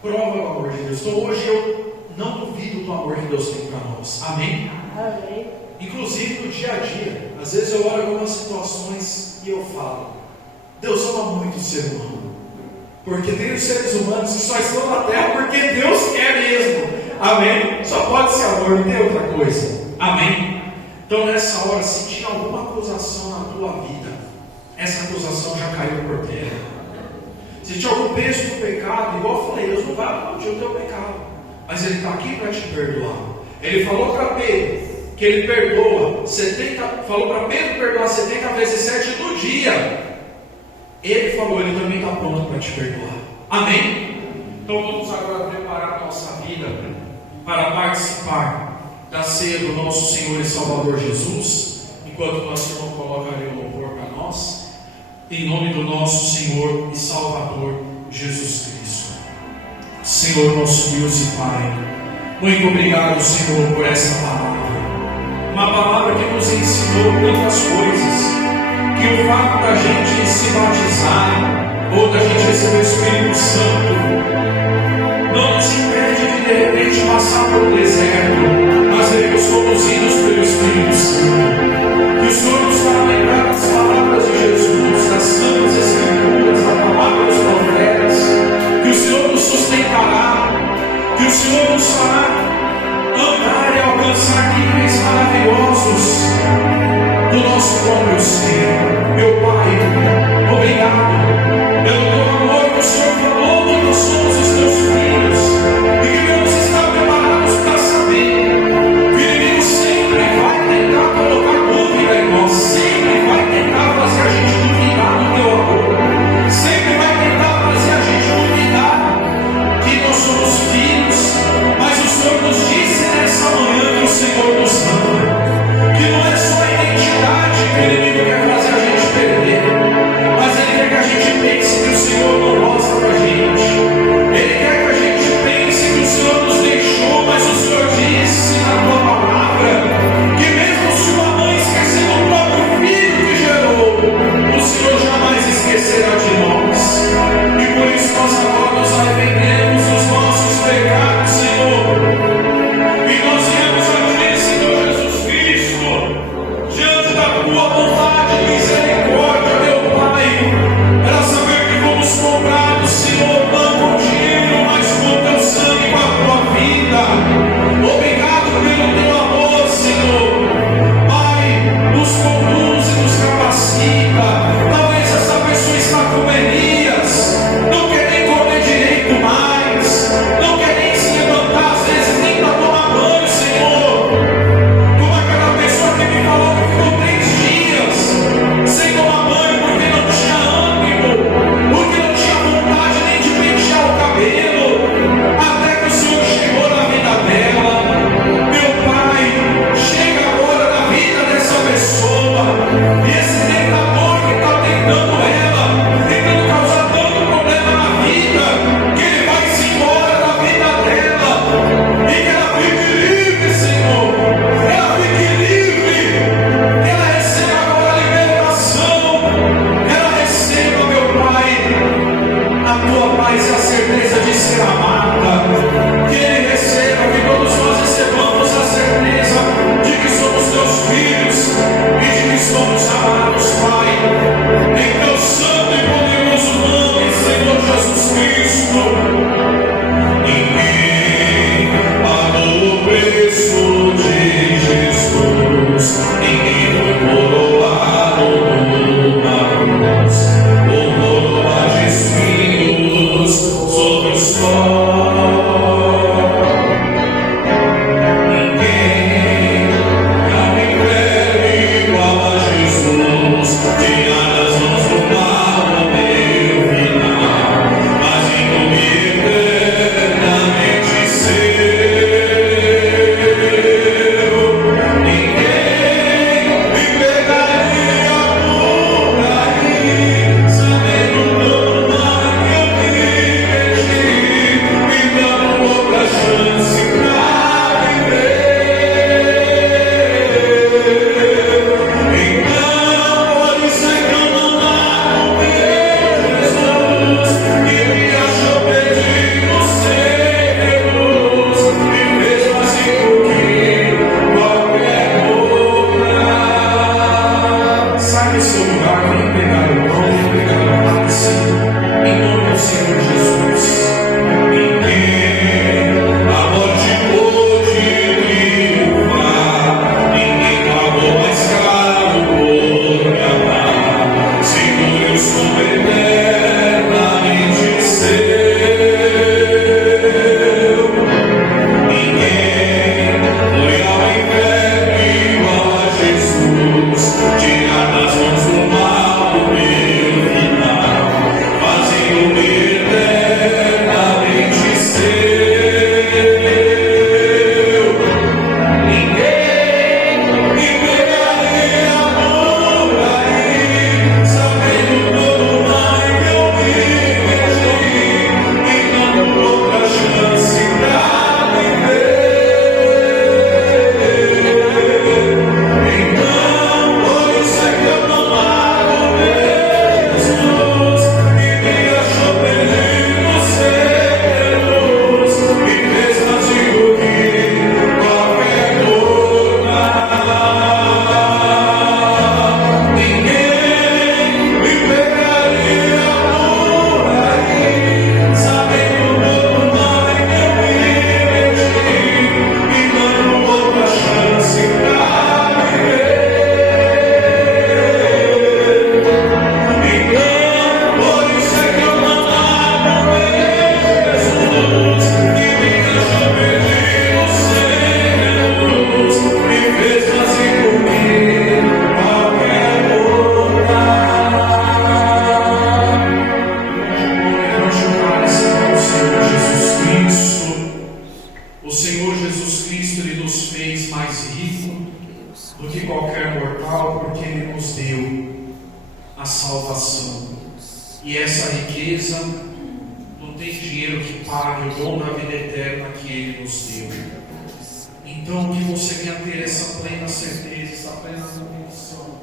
Prova o amor de Deus. Então hoje eu não duvido do amor que Deus tem para nós. Amém? Amém. Inclusive no dia a dia, às vezes eu olho algumas situações e eu falo: Deus ama muito o ser humano. Porque tem os seres humanos que só estão na terra porque Deus quer mesmo. Amém? Só pode ser amor, não tem outra coisa. Amém? Então nessa hora, se tinha alguma acusação na tua vida, essa acusação já caiu por terra. Se tinha algum peso do pecado, igual eu falei, Deus não vai aplaudir o teu pecado, mas Ele está aqui para te perdoar. Ele falou para Pedro que Ele perdoa 70, falou para Pedro perdoar 70 vezes 7 no dia. Ele falou, Ele também está pronto para te perdoar. Amém? Então vamos agora preparar a nossa vida para participar da ceia do nosso Senhor e Salvador Jesus, enquanto o nosso irmão coloca ali o louvor para nós, em nome do nosso Senhor e Salvador Jesus Cristo. Senhor nosso Deus e Pai, muito obrigado, Senhor, por essa palavra, uma palavra que nos ensinou tantas coisas, que o fato da gente se batizar, ou da gente receber o Espírito Santo, não nos impede de repente passar por um deserto, mas seremos conduzidos pelo Espírito Santo. Que o Senhor nos fará lembrar das palavras de Jesus, das santas Escrituras, da palavra dos profetas. Que o Senhor nos sustentará, que o Senhor nos fará andar e alcançar níveis maravilhosos do nosso próprio ser. Meu Pai, obrigado pelo teu amor que o Senhor falou que nós somos os teus filhos, e que vamos estar preparados para saber que o inimigo sempre essa riqueza, não tem dinheiro que pague o dom da vida eterna que Ele nos deu. Então, que você venha ter essa plena certeza, essa plena convicção,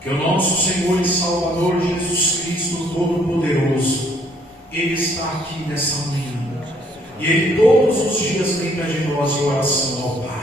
que o nosso Senhor e Salvador Jesus Cristo Todo-Poderoso, Ele está aqui nessa manhã, e Ele todos os dias lembra de nós em oração ao Pai.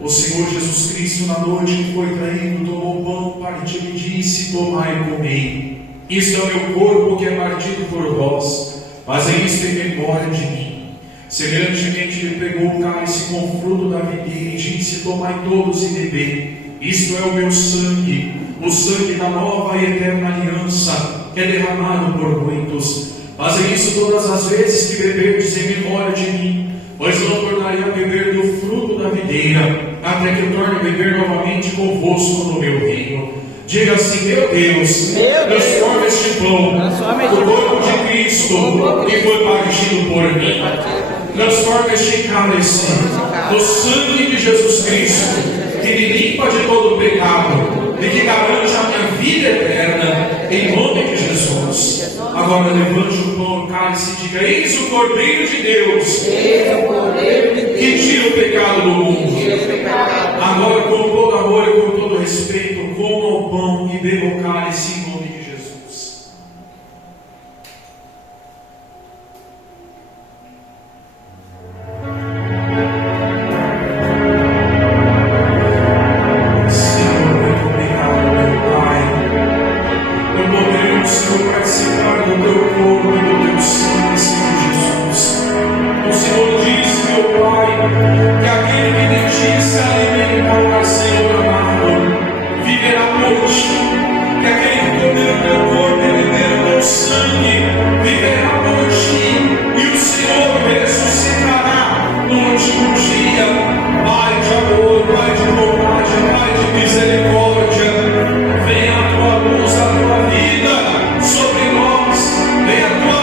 O Senhor Jesus Cristo, na noite que foi traído, tomou o pão, partiu e disse: tomai e comei, isto é o meu corpo que é partido por vós, fazei isto em memória de mim. Semelhantemente ele pegou o cálice com o fruto da videira e disse: tomai todos e bebei, isto é o meu sangue, o sangue da nova e eterna aliança, que é derramado por muitos. Fazei isso todas as vezes que beberdes em memória de mim, pois não tornarei a beber do fruto da videira, até que eu torne a beber novamente convosco no meu reino. Diga assim: meu Deus, transforma este pão no corpo de Cristo, que foi partido por mim. Transforma este cálice no sangue de Jesus Cristo, que me limpa de todo o pecado e que garante a minha vida eterna, em nome de Jesus. Agora levante o pão, o cálice e diga: eis o Cordeiro de Deus, que tira o pecado do mundo. Agora, com todo amor e com todo respeito, coma o pão e beba o cálice em nome de Jesus. Senhor, muito obrigado, meu Pai. Eu poderei, Senhor, participar do teu corpo e do teu sangue, Senhor Jesus. O Senhor disse, meu Pai, que aquele que de ti se alimentar, Senhor amado, viverá por ti. Que aquele que comer o teu corpo e beber o teu sangue, viverá por ti. E o Senhor ressuscitará no último dia. Pai de amor, Pai de bondade, Pai de misericórdia, venha a tua luz, a tua vida sobre nós. Venha a tua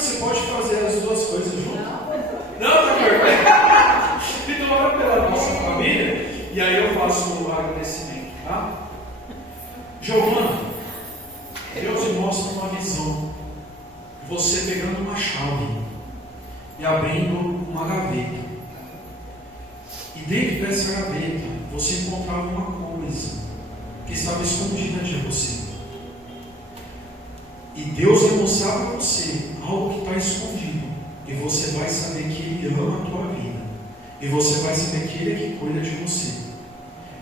você pode fazer as duas coisas juntas. Não, tá perfeito. Então, ora pela nossa família. E aí eu faço o agradecimento, tá? Giovana, Deus te mostra uma visão. Você pegando uma chave e abrindo uma gaveta. E dentro dessa gaveta, você encontrava uma coisa que estava escondida de você. E Deus vai mostrar para você algo que está escondido. E você vai saber que Ele ama a tua vida. E você vai saber que Ele é que cuida de você.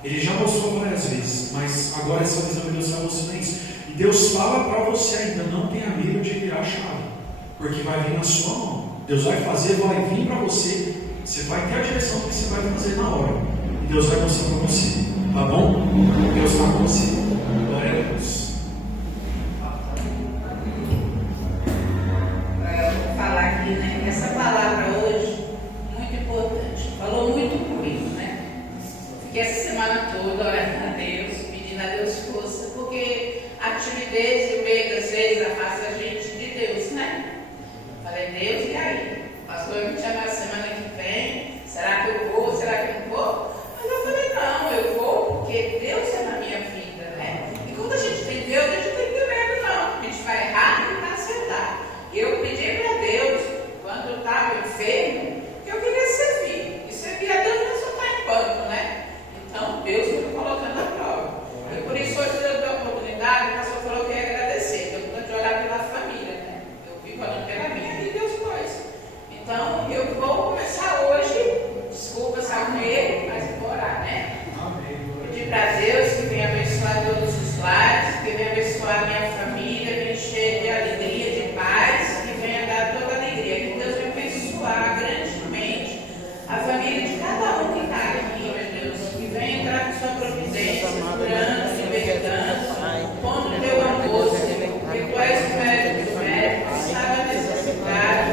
Ele já mostrou várias vezes, mas agora essa visão de Deus vai mostrando isso. E Deus fala para você ainda, não tenha medo de virar a chave, porque vai vir na sua mão. Deus vai fazer, vai vir para você. Você vai ter a direção que você vai fazer na hora. E Deus vai mostrar para você. Tá bom? Deus está com você. Glória a Deus. Eu vou falar aqui, né? Essa palavra hoje, muito importante. Falou muito comigo, né? Fiquei essa semana toda orando a Deus, pedindo a Deus força, porque a timidez e o medo às vezes afasta a gente de Deus, né? Falei, Deus, e aí? O pastor vai me chamar semana que vem, será que eu vou, será que eu não vou? Mas eu falei, não, eu vou porque Deus é na minha vida, né? E quando a gente tem Deus, a gente não tem que ter medo não, a gente vai errar e vai acertar. Eu pedi para Deus, quando eu estava enfermo, que eu queria servir, e servir a Deus não é só estar em banco, né? Então Deus foi me colocando à prova. E por isso hoje Deus deu a oportunidade, o pastor falou que ia agradecer, eu estou de olhar pela família, né? Eu vivo olhando pela minha e Deus pôs. Então, eu vou começar hoje, desculpa se há um erro, mas vou orar, né? Pedir para Deus que venha abençoar todos os lares, que venha abençoar a minha família, me encher de alegria, de paz, que venha dar toda a alegria, que Deus venha abençoar grandemente a família de cada um que está aqui, meu Deus, que venha entrar com sua providência, curando, libertando, pondo o teu amor, Senhor, porque tu és o médico do médico, que sabe a necessidade.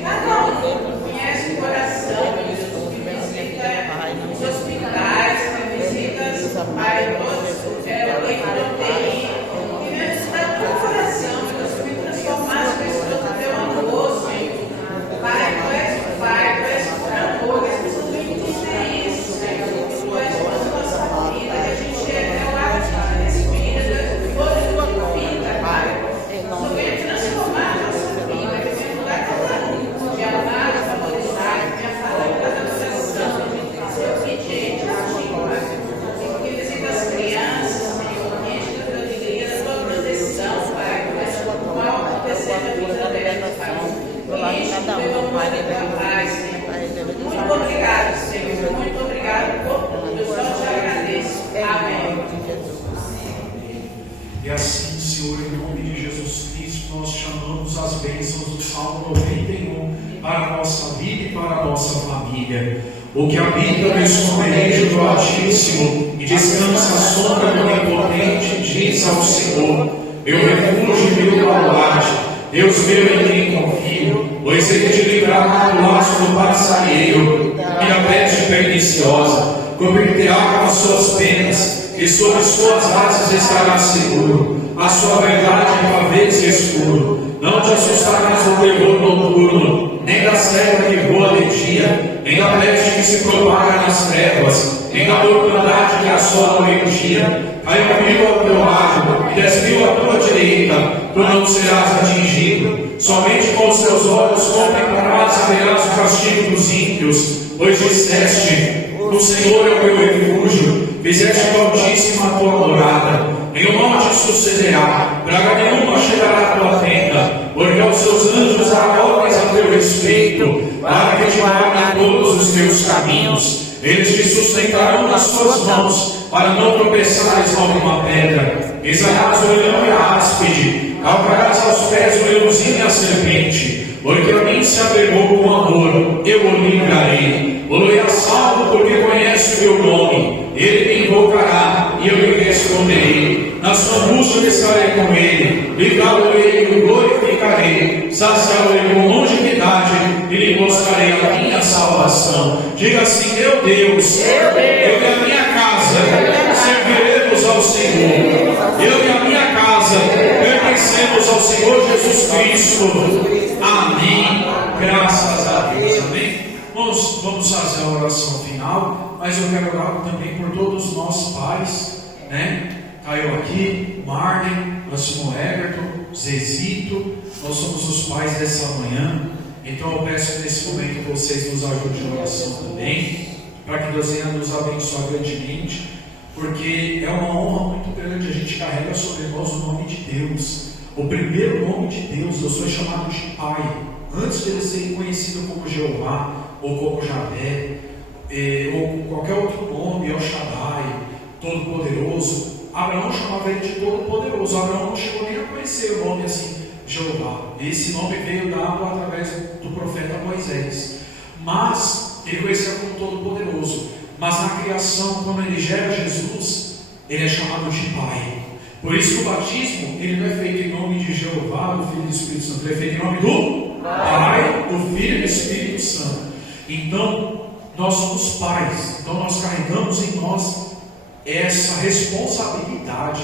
Cada um conhece o coração, meu Deus, que visita os hospitais, que visita, Pai, todos o leito de UTI, que vem visitar o teu coração, meu Deus, que transformar as pessoas no teu amor, Senhor. Pai, tu és o Pai, tu és o curador, que as pessoas vêm entender isso, Senhor, que tu és o dono da nossa vida, que a gente é o lado de Espírito, Deus, que for a tua vida, Pai. Só venha transformar a nossa vida, que venha mudar cada um. De amar, de valorizar, de falar da adoração, de ser obediente a ti, Pai. Que visita as crianças, Senhor, enche da tua alegria, da tua proteção, Pai, com o mal acontecer na vida dela, Pai. Enche do teu amor e da tua paz, Senhor. Muito obrigado, Senhor, muito obrigado por tudo, eu só te agradeço. Amém. E assim, Senhor, em nome de Jesus Cristo, nós chamamos as bênçãos do Salmo 91 para a nossa vida e para a nossa família. O que habita no esconderijo do Altíssimo e descansa à sombra do Onipotente, diz ao Senhor: meu refúgio e meu baluarte, Deus meu em quem confio, pois Ele te livrará do laço do passarinheiro e da peste perniciosa, cobrir-te-á com as suas penas, e sob suas asas estarás seguro. A sua verdade é pavês escuro. Não te assustarás do terror noturno, nem da cega que voa de dia, nem da peste que se propaga nas trevas, nem da mortandade que assola o meio-dia. Caiu 1000 ao teu lado e 10.000 à tua direita, tu não serás atingido. Somente com os teus olhos contemplarás e verás o castigo dos ímpios, pois disseste: o Senhor é o meu refúgio, fizeste com Altíssima a tua morada. Nenhum mal te sucederá, praga nenhuma chegará à tua tenda, porque aos seus anjos dará ordens a teu respeito, para que te guardem todos os teus caminhos. Eles te sustentarão nas suas mãos, para não tropeçares em alguma pedra. Pisarás o leão e a áspide, calcarás aos pés o leãozinho e a serpente. Porque a mim se apegou com amor, eu o livrarei. O-lhe a salvo, porque conhece o meu nome. Ele me invocará e eu lhe responderei. Na sua angústia estarei com ele, livrá-lo-ei e o glorificarei. Saciá-lo-ei com longevidade e lhe mostrarei a minha salvação. Diga assim: meu Deus, eu e a minha casa serviremos ao Senhor. Eu e a minha casa pertencemos ao Senhor Jesus Cristo. vamos fazer a oração final, mas eu quero orar também por todos nós pais, né? Caiu aqui, Marlene, próximo Everton, Zezito, nós somos os pais dessa manhã. Então eu peço que nesse momento vocês nos ajudem na oração também, para que Deus venha nos abençoar grandemente, porque é uma honra muito grande, a gente carrega sobre nós o nome de Deus, o primeiro nome de Deus. Eu sou chamado de Pai, antes de ele ser conhecido como Jeová, ou como Javé, ou qualquer outro nome, El Shaddai, Todo-Poderoso. Abraão chamava ele de Todo-Poderoso. Abraão não chegou nem a conhecer o nome assim, Jeová. Esse nome veio dado através do profeta Moisés, mas ele conhecia como Todo-Poderoso. Mas na criação, quando ele gera Jesus, ele é chamado de Pai. Por isso que o batismo, ele não é feito em nome de Jeová, do Filho e do Espírito Santo, ele é feito em nome do Pai, do Filho e do Espírito Santo. Então, nós somos pais, então nós carregamos em nós essa responsabilidade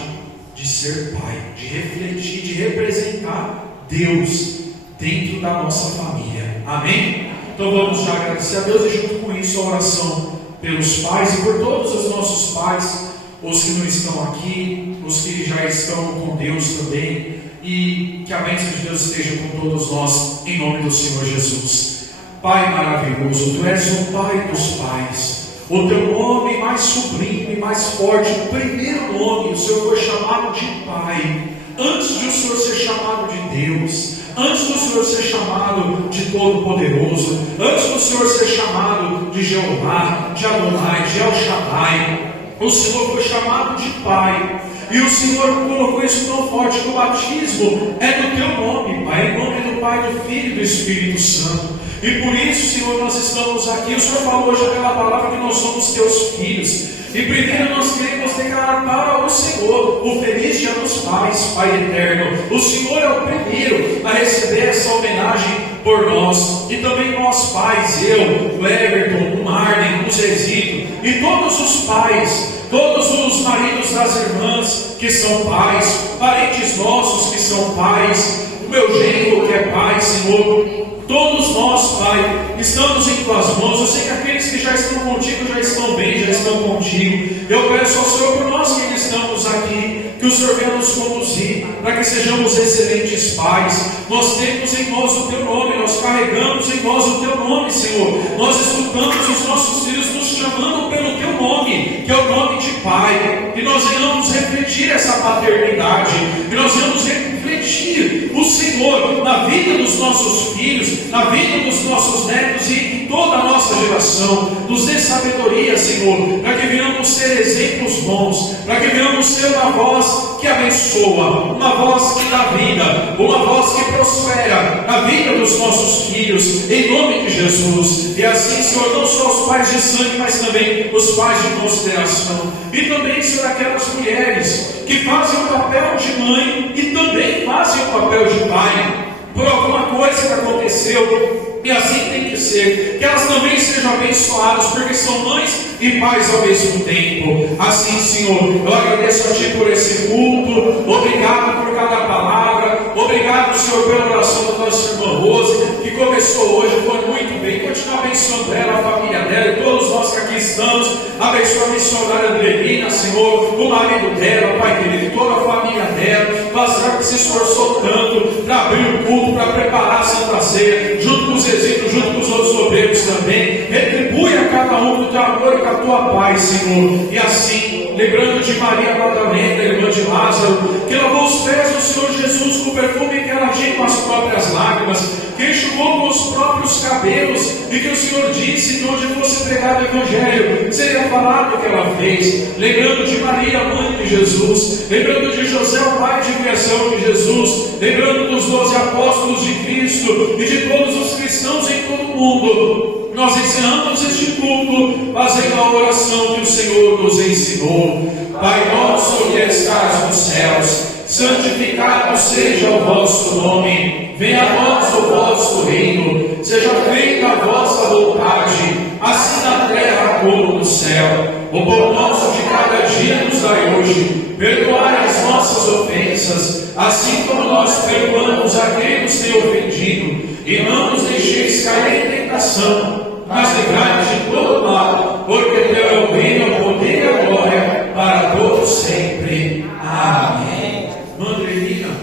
de ser pai, de refletir, de representar Deus dentro da nossa família. Amém? Então vamos já agradecer a Deus e junto com isso a oração pelos pais e por todos os nossos pais, os que não estão aqui, os que já estão com Deus também, e que a bênção de Deus esteja com todos nós, em nome do Senhor Jesus. Pai maravilhoso, Tu és o Pai dos pais. O Teu nome mais sublime, mais forte, o primeiro nome, o Senhor foi chamado de Pai. Antes de o Senhor ser chamado de Deus, antes do Senhor ser chamado de Todo-Poderoso, antes do Senhor ser chamado de Jeová, de Adonai, de El Shaddai, o Senhor foi chamado de Pai. E o Senhor colocou isso tão forte que o batismo é do Teu nome, Pai, em nome do Pai, do Filho e do Espírito Santo. E por isso, Senhor, nós estamos aqui. O Senhor falou hoje pela palavra que nós somos Teus filhos. E primeiro nós queremos declarar para o Senhor o feliz dia dos pais, Pai eterno. O Senhor é o primeiro a receber essa homenagem por nós. E também nós pais, eu, o Everton, o Marlene, o Zezito e todos os pais, todos os maridos das irmãs que são pais, parentes nossos que são pais, o meu genro que é pai, Senhor. Todos nós, Pai, estamos em Tuas mãos. Eu sei que aqueles que já estão contigo já estão bem, já estão contigo. Eu peço ao Senhor por nós que ainda estamos aqui, que o Senhor venha nos conduzir, para que sejamos excelentes pais. Nós temos em nós o Teu nome, nós carregamos em nós o Teu nome, Senhor. Nós escutamos os nossos filhos nos chamando pelo Teu nome, que é o nome de Pai. E nós venhamos refletir essa paternidade, e nós venhamos refletir o Senhor na vida dos nossos filhos, na vida dos nossos netos e em toda a nossa geração. Nos dê sabedoria, Senhor, para que venhamos ser exemplos bons, para que venhamos ser uma voz que abençoa, uma voz que dá vida, uma voz que prospera na vida dos nossos filhos, em nome de Jesus. E assim, Senhor, não só os pais de sangue, mas também os pais de consideração. E também, Senhor, aquelas mulheres que fazem o papel de mãe e também fazem o papel de pai, por alguma coisa que aconteceu, e assim tem que ser, que elas também sejam abençoadas, porque são mães e pais ao mesmo tempo. Assim, Senhor, eu agradeço a Ti por esse culto, obrigado por cada palavra, obrigado, Senhor, pela oração da nossa irmã Rose, que começou hoje, foi muito bem. Continua abençoando ela, a família dela e todos nós que aqui estamos. Abençoa a missionária Adelina, Senhor, o marido dela, Pai querido, toda a família dela, Pastor que se esforçou tanto para abrir o culto, para preparar a Santa Ceia, junto com os exílios, junto com os outros obreiros também. Retribui a cada um do teu amor e com a tua paz, Senhor. E assim, lembrando de Maria Madalena, irmã de Lázaro, que lavou os pés do Senhor Jesus com o perfume que ela tinha com as próprias lágrimas, que enxugou com os próprios cabelos, e que o Senhor disse que onde fosse pregado o Evangelho, seria falado o que ela fez. Lembrando de Maria, mãe de Jesus, lembrando de José, o pai de criação de Jesus, lembrando dos 12 apóstolos de Cristo e de todos os cristãos em todo o mundo. Nós encerramos este culto fazendo a oração que o Senhor nos ensinou. Pai nosso que estás nos céus, santificado seja o vosso nome, venha a nós o vosso reino, seja feita a vossa vontade, assim na terra como no céu. O pão nosso de cada dia nos dai hoje, perdoai as nossas ofensas, assim como nós perdoamos a quem nos tem ofendido, e não nos deixeis cair em tentação, mas livrai-nos de todo mal, porque teu é o reino, o poder e a glória, para todos sempre. Amém. Mandrelina,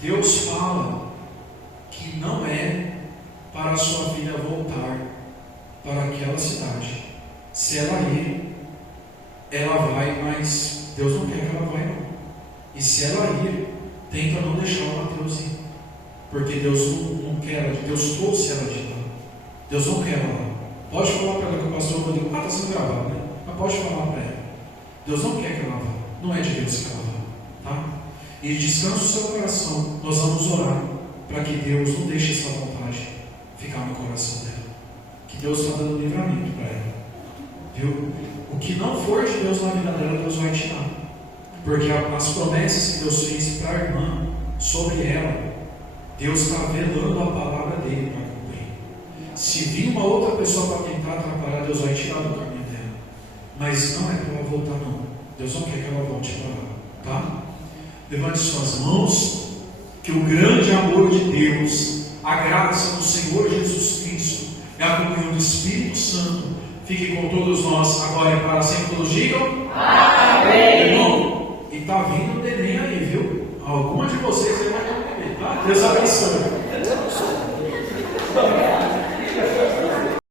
Deus fala que não é para a sua filha voltar para aquela cidade. Se ela ir, ela vai, mas Deus não quer que ela vá, não. E se ela ir, tenta não deixar o Mateus ir, porque Deus não quer, Deus trouxe ela de lá. Deus não quer ela lá. Pode falar para ela que o pastor Rodrigo, está sendo gravado, né? Mas pode falar para ela. Deus não quer que ela vá. Não é de Deus que ela vá, tá? E descansa o seu coração. Nós vamos orar para que Deus não deixe essa vontade ficar no coração dela. Que Deus está dando livramento para ela. Viu? O que não for de Deus na vida dela, Deus vai tirar. Porque as promessas que Deus fez para a irmã, sobre ela, Deus está velando a palavra dele para cumprir. Se vir uma outra pessoa para tentar atrapalhar, Deus vai tirar do caminho dela. Mas não é para ela voltar, não. Deus não quer que ela volte para lá, tá? Levante suas mãos, que o grande amor de Deus, a graça do Senhor Jesus Cristo e a comunhão do Espírito Santo fique com todos nós agora e para sempre. Todos digam amém. Irmão, e está vindo o neném aí, viu? Alguma de vocês vai ter um bebê, tá? Deus abençoe.